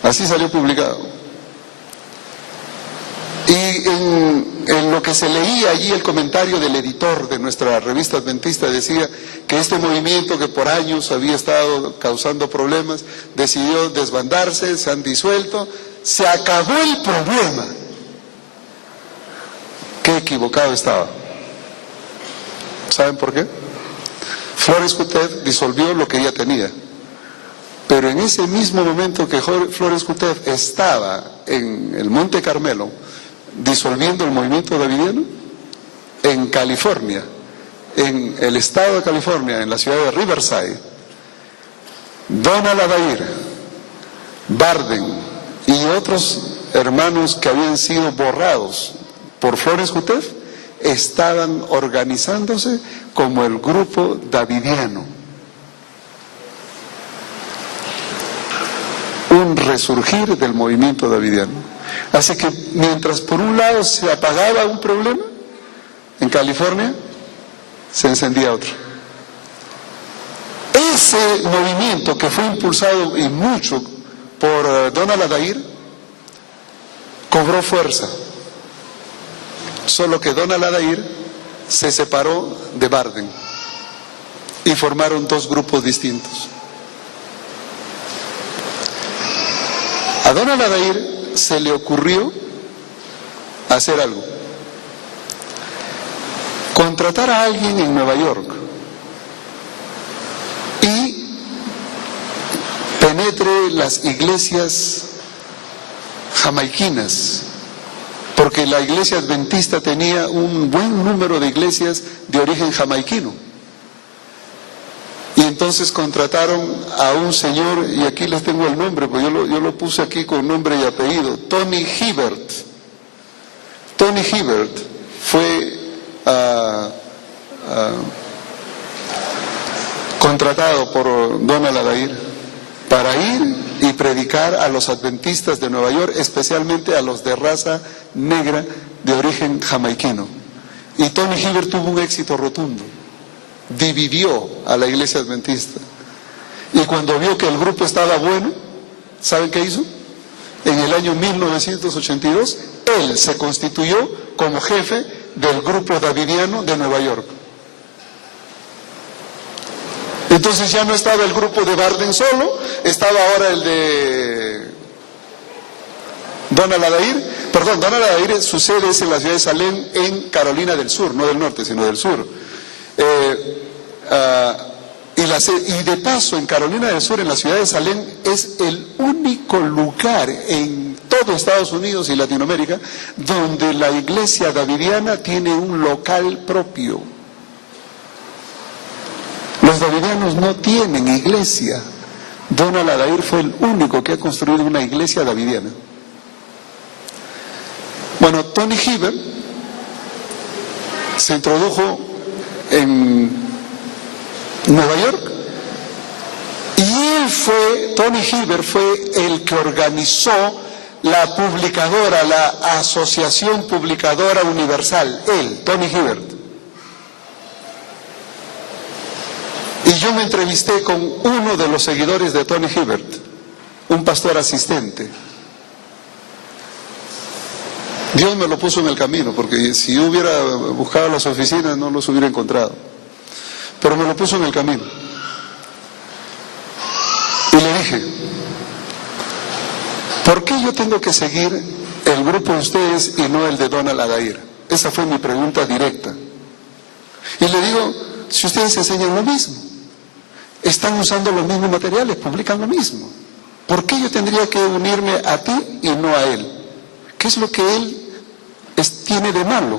Así salió publicado. Y en lo que se leía allí, el comentario del editor de nuestra revista adventista decía que este movimiento que por años había estado causando problemas, decidió desbandarse, se han disuelto se acabó el problema. Qué equivocado estaba. ¿Saben por qué? Flores Coutet disolvió lo que ella tenía. Pero en ese mismo momento que Flores Coutet estaba en el Monte Carmelo disolviendo el movimiento davidiano, en California, en el estado de California, en la ciudad de Riverside, Donald Adair, Barden y otros hermanos que habían sido borrados por Flores Coutet estaban organizándose como el grupo davidiano. Un resurgir del movimiento davidiano. Así que mientras por un lado se apagaba un problema, en California se encendía otro. Ese movimiento que fue impulsado y mucho por Donald Adair cobró fuerza. Solo que Donald Adair se separó de Barden y formaron dos grupos distintos. A Donald Adair se le ocurrió hacer algo. Contratar a alguien en Nueva York y penetre las iglesias jamaiquinas, porque la iglesia adventista tenía un buen número de iglesias de origen jamaiquino. Y entonces contrataron a un señor, y aquí les tengo el nombre, pues yo lo puse aquí con nombre y apellido, Tony Hibbert. Tony Hibbert fue contratado por Donald Adair para ir y predicar a los adventistas de Nueva York, especialmente a los de raza negra de origen jamaiquino. Y Tony Hibbert tuvo un éxito rotundo. Dividió a la iglesia adventista. Y cuando vio que el grupo estaba bueno, ¿saben qué hizo? En el año 1982, él se constituyó como jefe del grupo davidiano de Nueva York. Entonces ya no estaba el grupo de Barden solo, estaba ahora el de Donald Adair. Perdón, Donald Adair, su sede es en la ciudad de Salem, en Carolina del Sur, no del norte, sino del sur. Y de paso, en Carolina del Sur, en la ciudad de Salem, es el único lugar en todo Estados Unidos y Latinoamérica donde la iglesia davidiana tiene un local propio. Los davidianos no tienen iglesia. Donald Adair fue el único que ha construido una iglesia davidiana. Bueno, Tony Hibbert se introdujo en Nueva York y Tony Hibbert fue el que organizó la publicadora, la Asociación Publicadora Universal, Tony Hibbert. Y yo me entrevisté con uno de los seguidores de Tony Hibbert, un pastor asistente. Dios me lo puso en el camino, porque si yo hubiera buscado las oficinas no los hubiera encontrado. Pero me lo puso en el camino. Y le dije, ¿por qué yo tengo que seguir el grupo de ustedes y no el de Donald Adair? Esa fue mi pregunta directa. Y le digo, si ustedes enseñan lo mismo, están usando los mismos materiales, publican lo mismo, ¿por qué yo tendría que unirme a ti y no a él? ¿Qué es lo que él tiene de malo?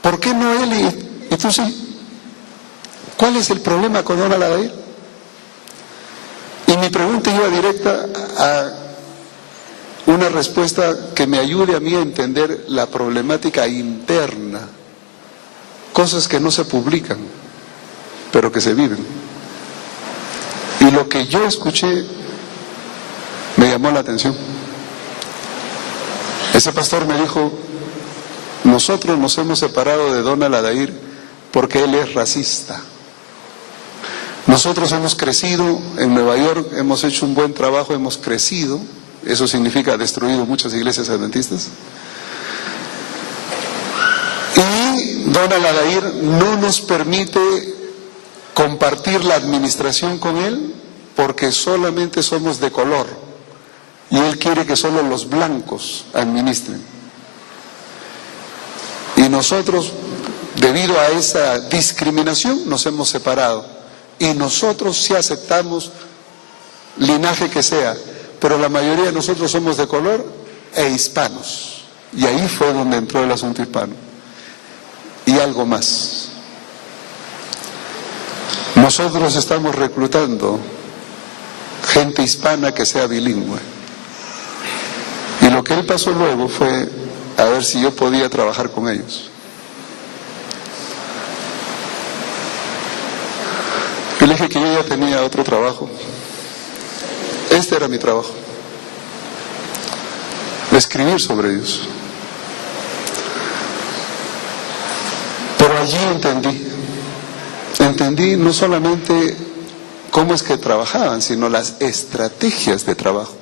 ¿Por qué no él y tú sí? ¿Cuál es el problema con Donald Adair? Y mi pregunta iba directa a una respuesta que me ayude a mí a entender la problemática interna, cosas que no se publican, pero que se viven. Y lo que yo escuché me llamó la atención. Ese pastor me dijo, nosotros nos hemos separado de Donald Adair porque él es racista. Nosotros hemos crecido en Nueva York, hemos hecho un buen trabajo, hemos crecido, eso significa destruido muchas iglesias adventistas. Y Donald Adair no nos permite compartir la administración con él porque solamente somos de color y él quiere que solo los blancos administren. Y nosotros, debido a esa discriminación, nos hemos separado. Y nosotros sí aceptamos linaje que sea, pero la mayoría de nosotros somos de color e hispanos. Y ahí fue donde entró el asunto hispano. Y algo más. Nosotros estamos reclutando gente hispana que sea bilingüe. Y lo que él pasó luego fue a ver si yo podía trabajar con ellos. Yo le dije que yo ya tenía otro trabajo. Este era mi trabajo. Escribir sobre ellos. Pero allí entendí no solamente cómo es que trabajaban, sino las estrategias de trabajo.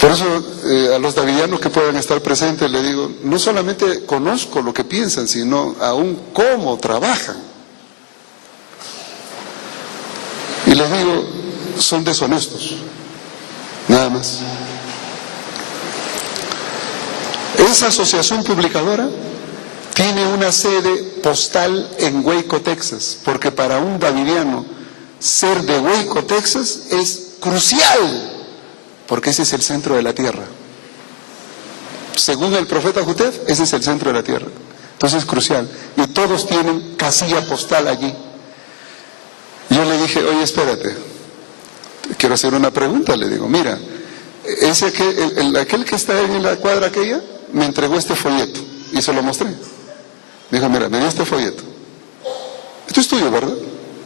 Por eso a los davidianos que puedan estar presentes le digo, no solamente conozco lo que piensan, sino aún cómo trabajan. Y les digo, son deshonestos, nada más. Esa asociación publicadora tiene una sede postal en Waco, Texas, porque para un davidiano ser de Waco, Texas es crucial, porque ese es el centro de la tierra. Según el profeta Jutef, ese es el centro de la tierra. Entonces es crucial. Y todos tienen casilla postal allí. Yo le dije, oye, espérate, quiero hacer una pregunta. Le digo, mira, aquel que está en la cuadra aquella, me entregó este folleto y se lo mostré. Me dijo, mira, me dio este folleto. Esto es tuyo, ¿verdad?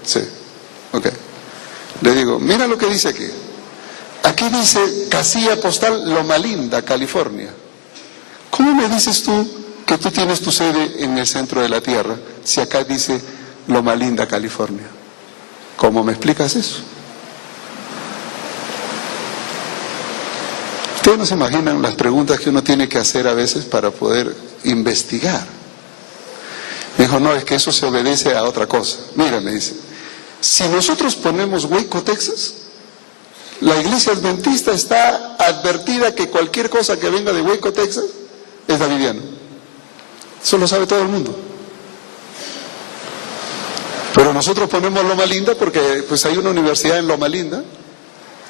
Sí. Ok. Le digo, mira lo que dice aquí. Aquí dice casilla postal Loma Linda, California. ¿Cómo me dices tú que tú tienes tu sede en el centro de la tierra si acá dice Loma Linda, California? ¿Cómo me explicas eso? Ustedes no se imaginan las preguntas que uno tiene que hacer a veces para poder investigar. Me dijo, no, es que eso se obedece a otra cosa. Mira, me dice, si nosotros ponemos Waco, Texas, la iglesia adventista está advertida que cualquier cosa que venga de Waco, Texas, es davidiano. Eso lo sabe todo el mundo. Pero nosotros ponemos Loma Linda porque pues hay una universidad en Loma Linda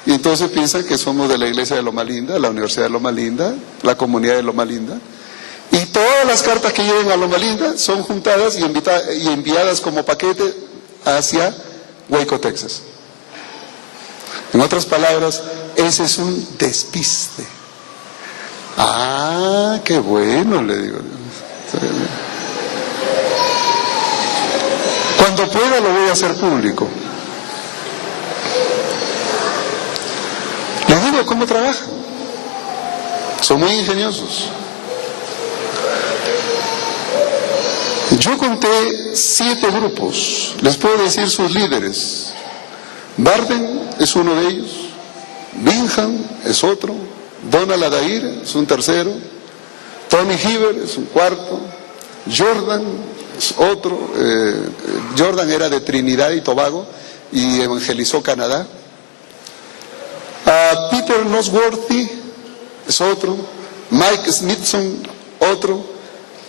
y entonces piensan que somos de la iglesia de Loma Linda, la universidad de Loma Linda, la comunidad de Loma Linda. Y todas las cartas que lleguen a Loma Linda son juntadas y enviadas como paquete hacia Waco, Texas. En otras palabras, ese es un despiste. Ah, qué bueno, le digo. Cuando pueda lo voy a hacer público. Les digo cómo trabajan. Son muy ingeniosos. Yo conté 7 grupos. Les puedo decir sus líderes. Barden es uno de ellos. Bingham es otro. Donald Adair es un tercero. Tony Hiver es un cuarto. Jordan es otro. Jordan era de Trinidad y Tobago y evangelizó Canadá. Peter Nosworthy es otro. Mike Smithson otro.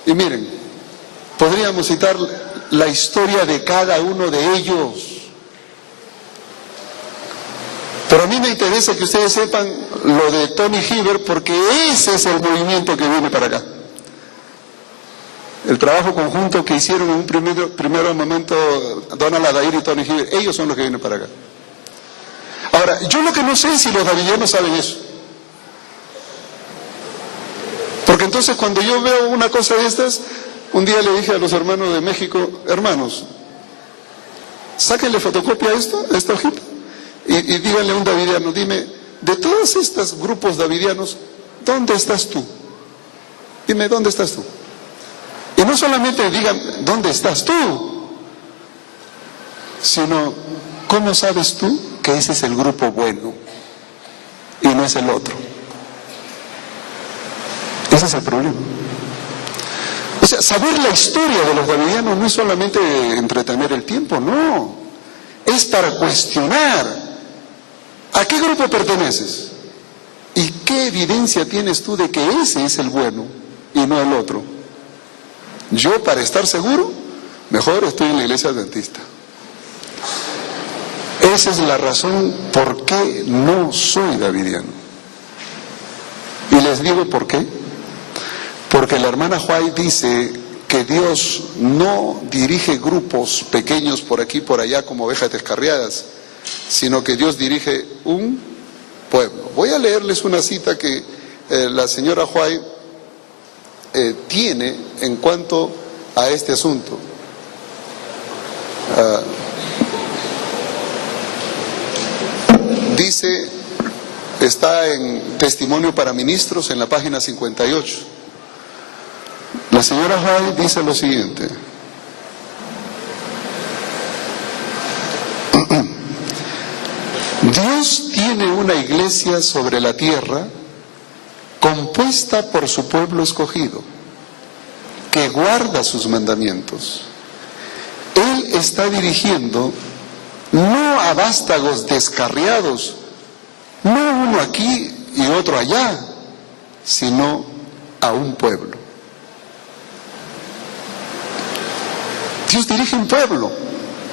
Y miren, podríamos citar la historia de cada uno de ellos. Pero a mí me interesa que ustedes sepan lo de Tony Hiver porque ese es el movimiento que viene para acá. El trabajo conjunto que hicieron en un primer momento Donald Adair y Tony Hiver, ellos son los que vienen para acá. Ahora, yo lo que no sé es si los davidianos saben eso. Porque entonces cuando yo veo una cosa de estas, un día le dije a los hermanos de México, hermanos, sáquenle fotocopia a esta hojita, y díganle a un davidiano, dime, de todos estos grupos davidianos, ¿dónde estás tú? Dime, ¿dónde estás tú? Y no solamente digan, ¿dónde estás tú? Sino, ¿cómo sabes tú que ese es el grupo bueno y no es el otro? Ese es el problema. O sea, saber la historia de los davidianos no es solamente entretener el tiempo, no. Es para cuestionar. ¿A qué grupo perteneces? ¿Y qué evidencia tienes tú de que ese es el bueno y no el otro? Yo, para estar seguro, mejor estoy en la iglesia adventista. Esa es la razón por qué no soy davidiano. Y les digo por qué. Porque la hermana White dice que Dios no dirige grupos pequeños por aquí y por allá como ovejas descarriadas, sino que Dios dirige un pueblo. Voy a leerles una cita que la señora White tiene en cuanto a este asunto. Dice, está en Testimonio para Ministros en la página 58. La señora White dice lo siguiente: Dios tiene una iglesia sobre la tierra compuesta por su pueblo escogido, que guarda sus mandamientos. Él está dirigiendo no a vástagos descarriados, no uno aquí y otro allá, sino a un pueblo. Dios dirige un pueblo,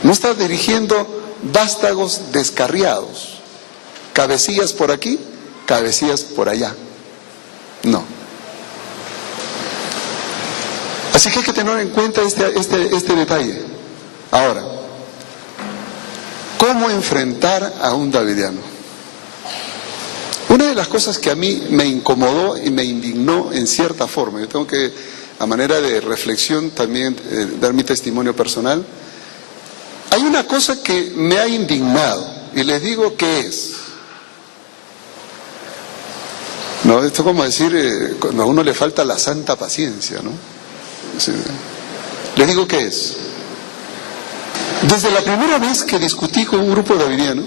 no está dirigiendo vástagos descarriados, cabecillas por aquí, cabecillas por allá. No. Así que hay que tener en cuenta este detalle. Ahora, ¿cómo enfrentar a un davidiano? Una de las cosas que a mí me incomodó y me indignó en cierta forma, yo tengo que, a manera de reflexión, también dar mi testimonio personal. Hay una cosa que me ha indignado y les digo qué es. No, esto es como decir, cuando a uno le falta la santa paciencia, ¿no? Sí. Les digo qué es. Desde la primera vez que discutí con un grupo davidiano,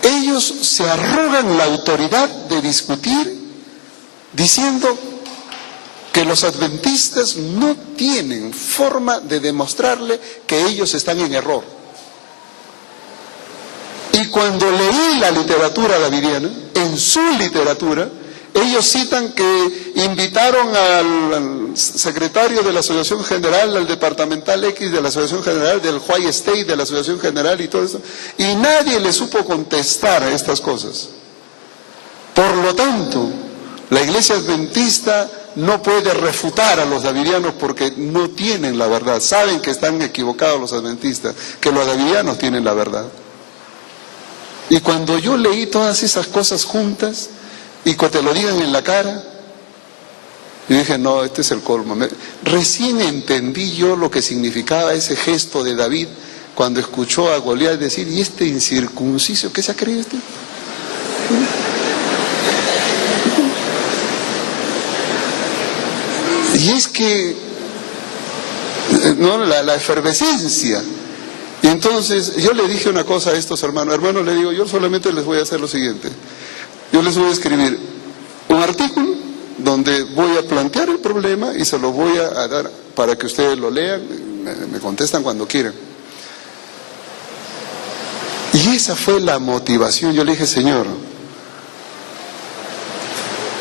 ellos se arrogan la autoridad de discutir diciendo que los adventistas no tienen forma de demostrarle que ellos están en error. Y cuando leí la literatura davidiana, en su literatura, ellos citan que invitaron al secretario de la Asociación General, al departamental X de la Asociación General, del White State de la Asociación General y todo eso, y nadie le supo contestar a estas cosas. Por lo tanto, la iglesia adventista no puede refutar a los davidianos porque no tienen la verdad. Saben que están equivocados los adventistas, que los davidianos tienen la verdad. Y cuando yo leí todas esas cosas juntas, y que te lo digan en la cara, yo dije, no, este es el colmo. Recién entendí yo lo que significaba ese gesto de David cuando escuchó a Goliat decir, ¿y este incircunciso qué se ha creído este? Y es que, no, la efervescencia. Y entonces yo le dije una cosa a estos hermanos, le digo, yo solamente les voy a hacer lo siguiente. Yo les voy a escribir un artículo donde voy a plantear el problema y se lo voy a dar para que ustedes lo lean, me contestan cuando quieran. Y esa fue la motivación. Yo le dije, Señor,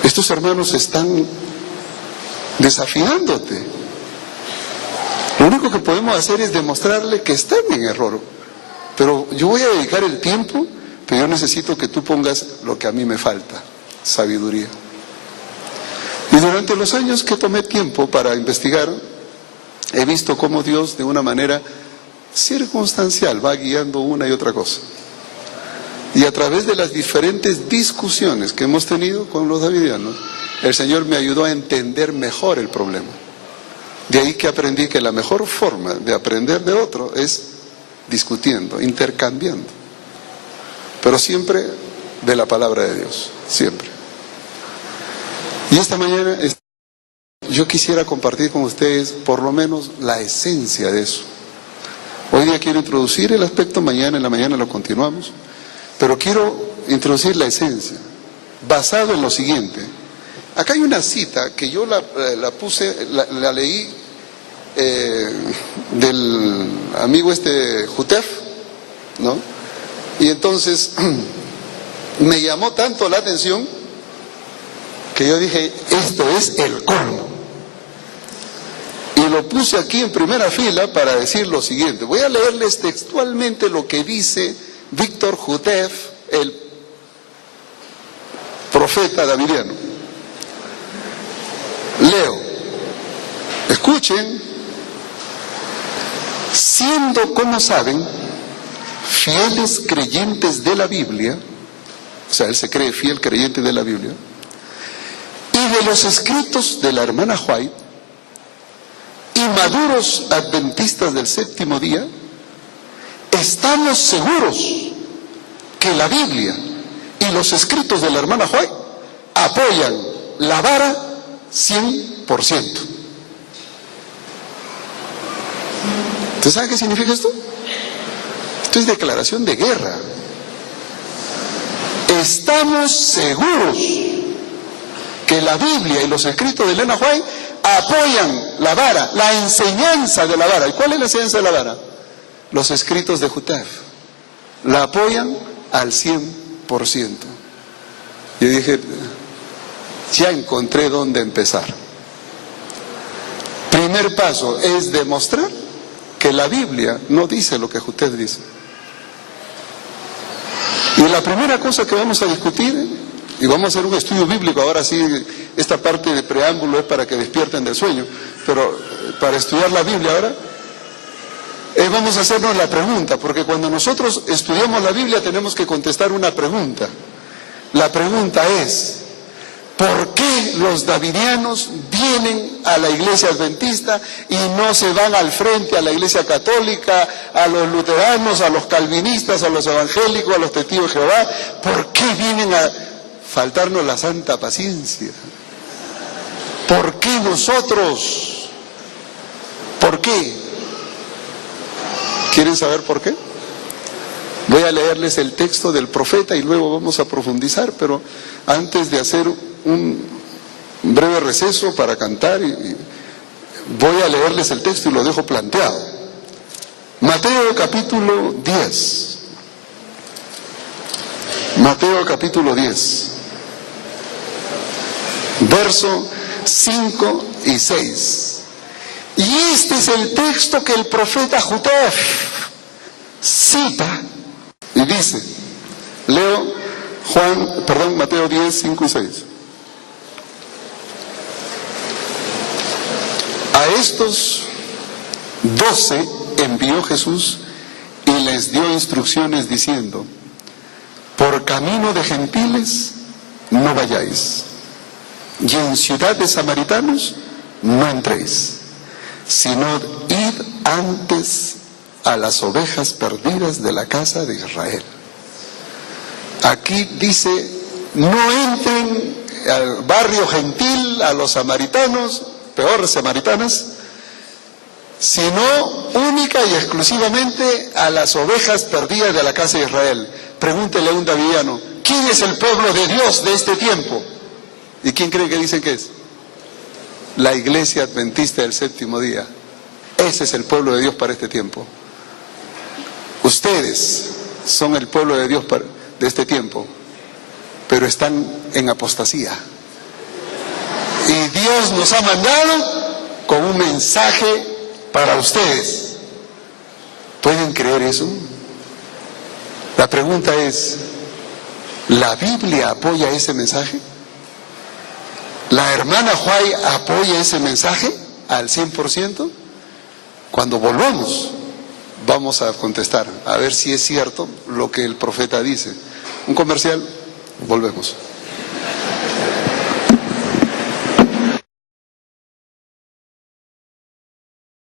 estos hermanos están desafiándote. Lo único que podemos hacer es demostrarle que están en error. Pero yo voy a dedicar el tiempo, pero yo necesito que tú pongas lo que a mí me falta, sabiduría. Y durante los años que tomé tiempo para investigar, he visto cómo Dios de una manera circunstancial va guiando una y otra cosa. Y a través de las diferentes discusiones que hemos tenido con los davidianos, el Señor me ayudó a entender mejor el problema. De ahí que aprendí que la mejor forma de aprender de otro es discutiendo, intercambiando. Pero siempre de la palabra de Dios, siempre. Y esta mañana yo quisiera compartir con ustedes por lo menos la esencia de eso. Hoy día quiero introducir el aspecto, mañana en la mañana lo continuamos, pero quiero introducir la esencia, basado en lo siguiente. Acá hay una cita que yo la puse, la leí del amigo Jutef, ¿no? Y entonces me llamó tanto la atención que yo dije, esto es el colmo. Y lo puse aquí en primera fila para decir lo siguiente. Voy a leerles textualmente lo que dice Víctor Jutef, el profeta davidiano. Leo, escuchen, siendo, como saben, fieles creyentes de la Biblia, o sea, él se cree fiel creyente de la Biblia, y de los escritos de la hermana White, y maduros adventistas del séptimo día, estamos seguros que la Biblia y los escritos de la hermana White apoyan la vara 100%. ¿Usted sabe qué significa esto? Esto es declaración de guerra. Estamos seguros que la Biblia y los escritos de Elena White apoyan la vara, la enseñanza de la vara. ¿Y cuál es la enseñanza de la vara? Los escritos de Jutef. La apoyan al 100%. Yo dije, ya encontré dónde empezar. Primer paso es demostrar que la Biblia no dice lo que Jutef dice. Y la primera cosa que vamos a discutir, y vamos a hacer un estudio bíblico, ahora sí, esta parte de preámbulo es para que despierten del sueño, pero para estudiar la Biblia ahora, vamos a hacernos la pregunta, porque cuando nosotros estudiamos la Biblia tenemos que contestar una pregunta. La pregunta es, ¿por qué los davidianos vienen a la iglesia adventista y no se van al frente a la iglesia católica, a los luteranos, a los calvinistas, a los evangélicos, a los testigos de Jehová? ¿Por qué vienen a faltarnos la santa paciencia? ¿Por qué nosotros? ¿Por qué? ¿Quieren saber por qué? Voy a leerles el texto del profeta y luego vamos a profundizar, pero antes de hacer un breve receso para cantar, voy a leerles el texto y lo dejo planteado. Mateo capítulo 10. Mateo capítulo 10. Verso 5 y 6. Y este es el texto que el profeta Jutef cita y dice, leo Mateo 10, 5 y 6. A estos 12 envió Jesús y les dio instrucciones diciendo, por camino de gentiles no vayáis, y en ciudad de samaritanos no entréis, sino id antes a las ovejas perdidas de la casa de Israel. Aquí dice, no entren al barrio gentil, a los samaritanos, peor samaritanas, sino única y exclusivamente a las ovejas perdidas de la casa de Israel. Pregúntele a un davidiano, ¿quién es el pueblo de Dios de este tiempo? ¿Y quién cree que dicen que es? La iglesia adventista del séptimo día. Ese es el pueblo de Dios para este tiempo. Ustedes son el pueblo de Dios de este tiempo, pero están en apostasía. Y Dios nos ha mandado con un mensaje para ustedes. ¿Pueden creer eso? La pregunta es, ¿la Biblia apoya ese mensaje? ¿La hermana White apoya ese mensaje al 100%? Cuando volvamos, vamos a contestar, a ver si es cierto lo que el profeta dice. Un comercial, volvemos.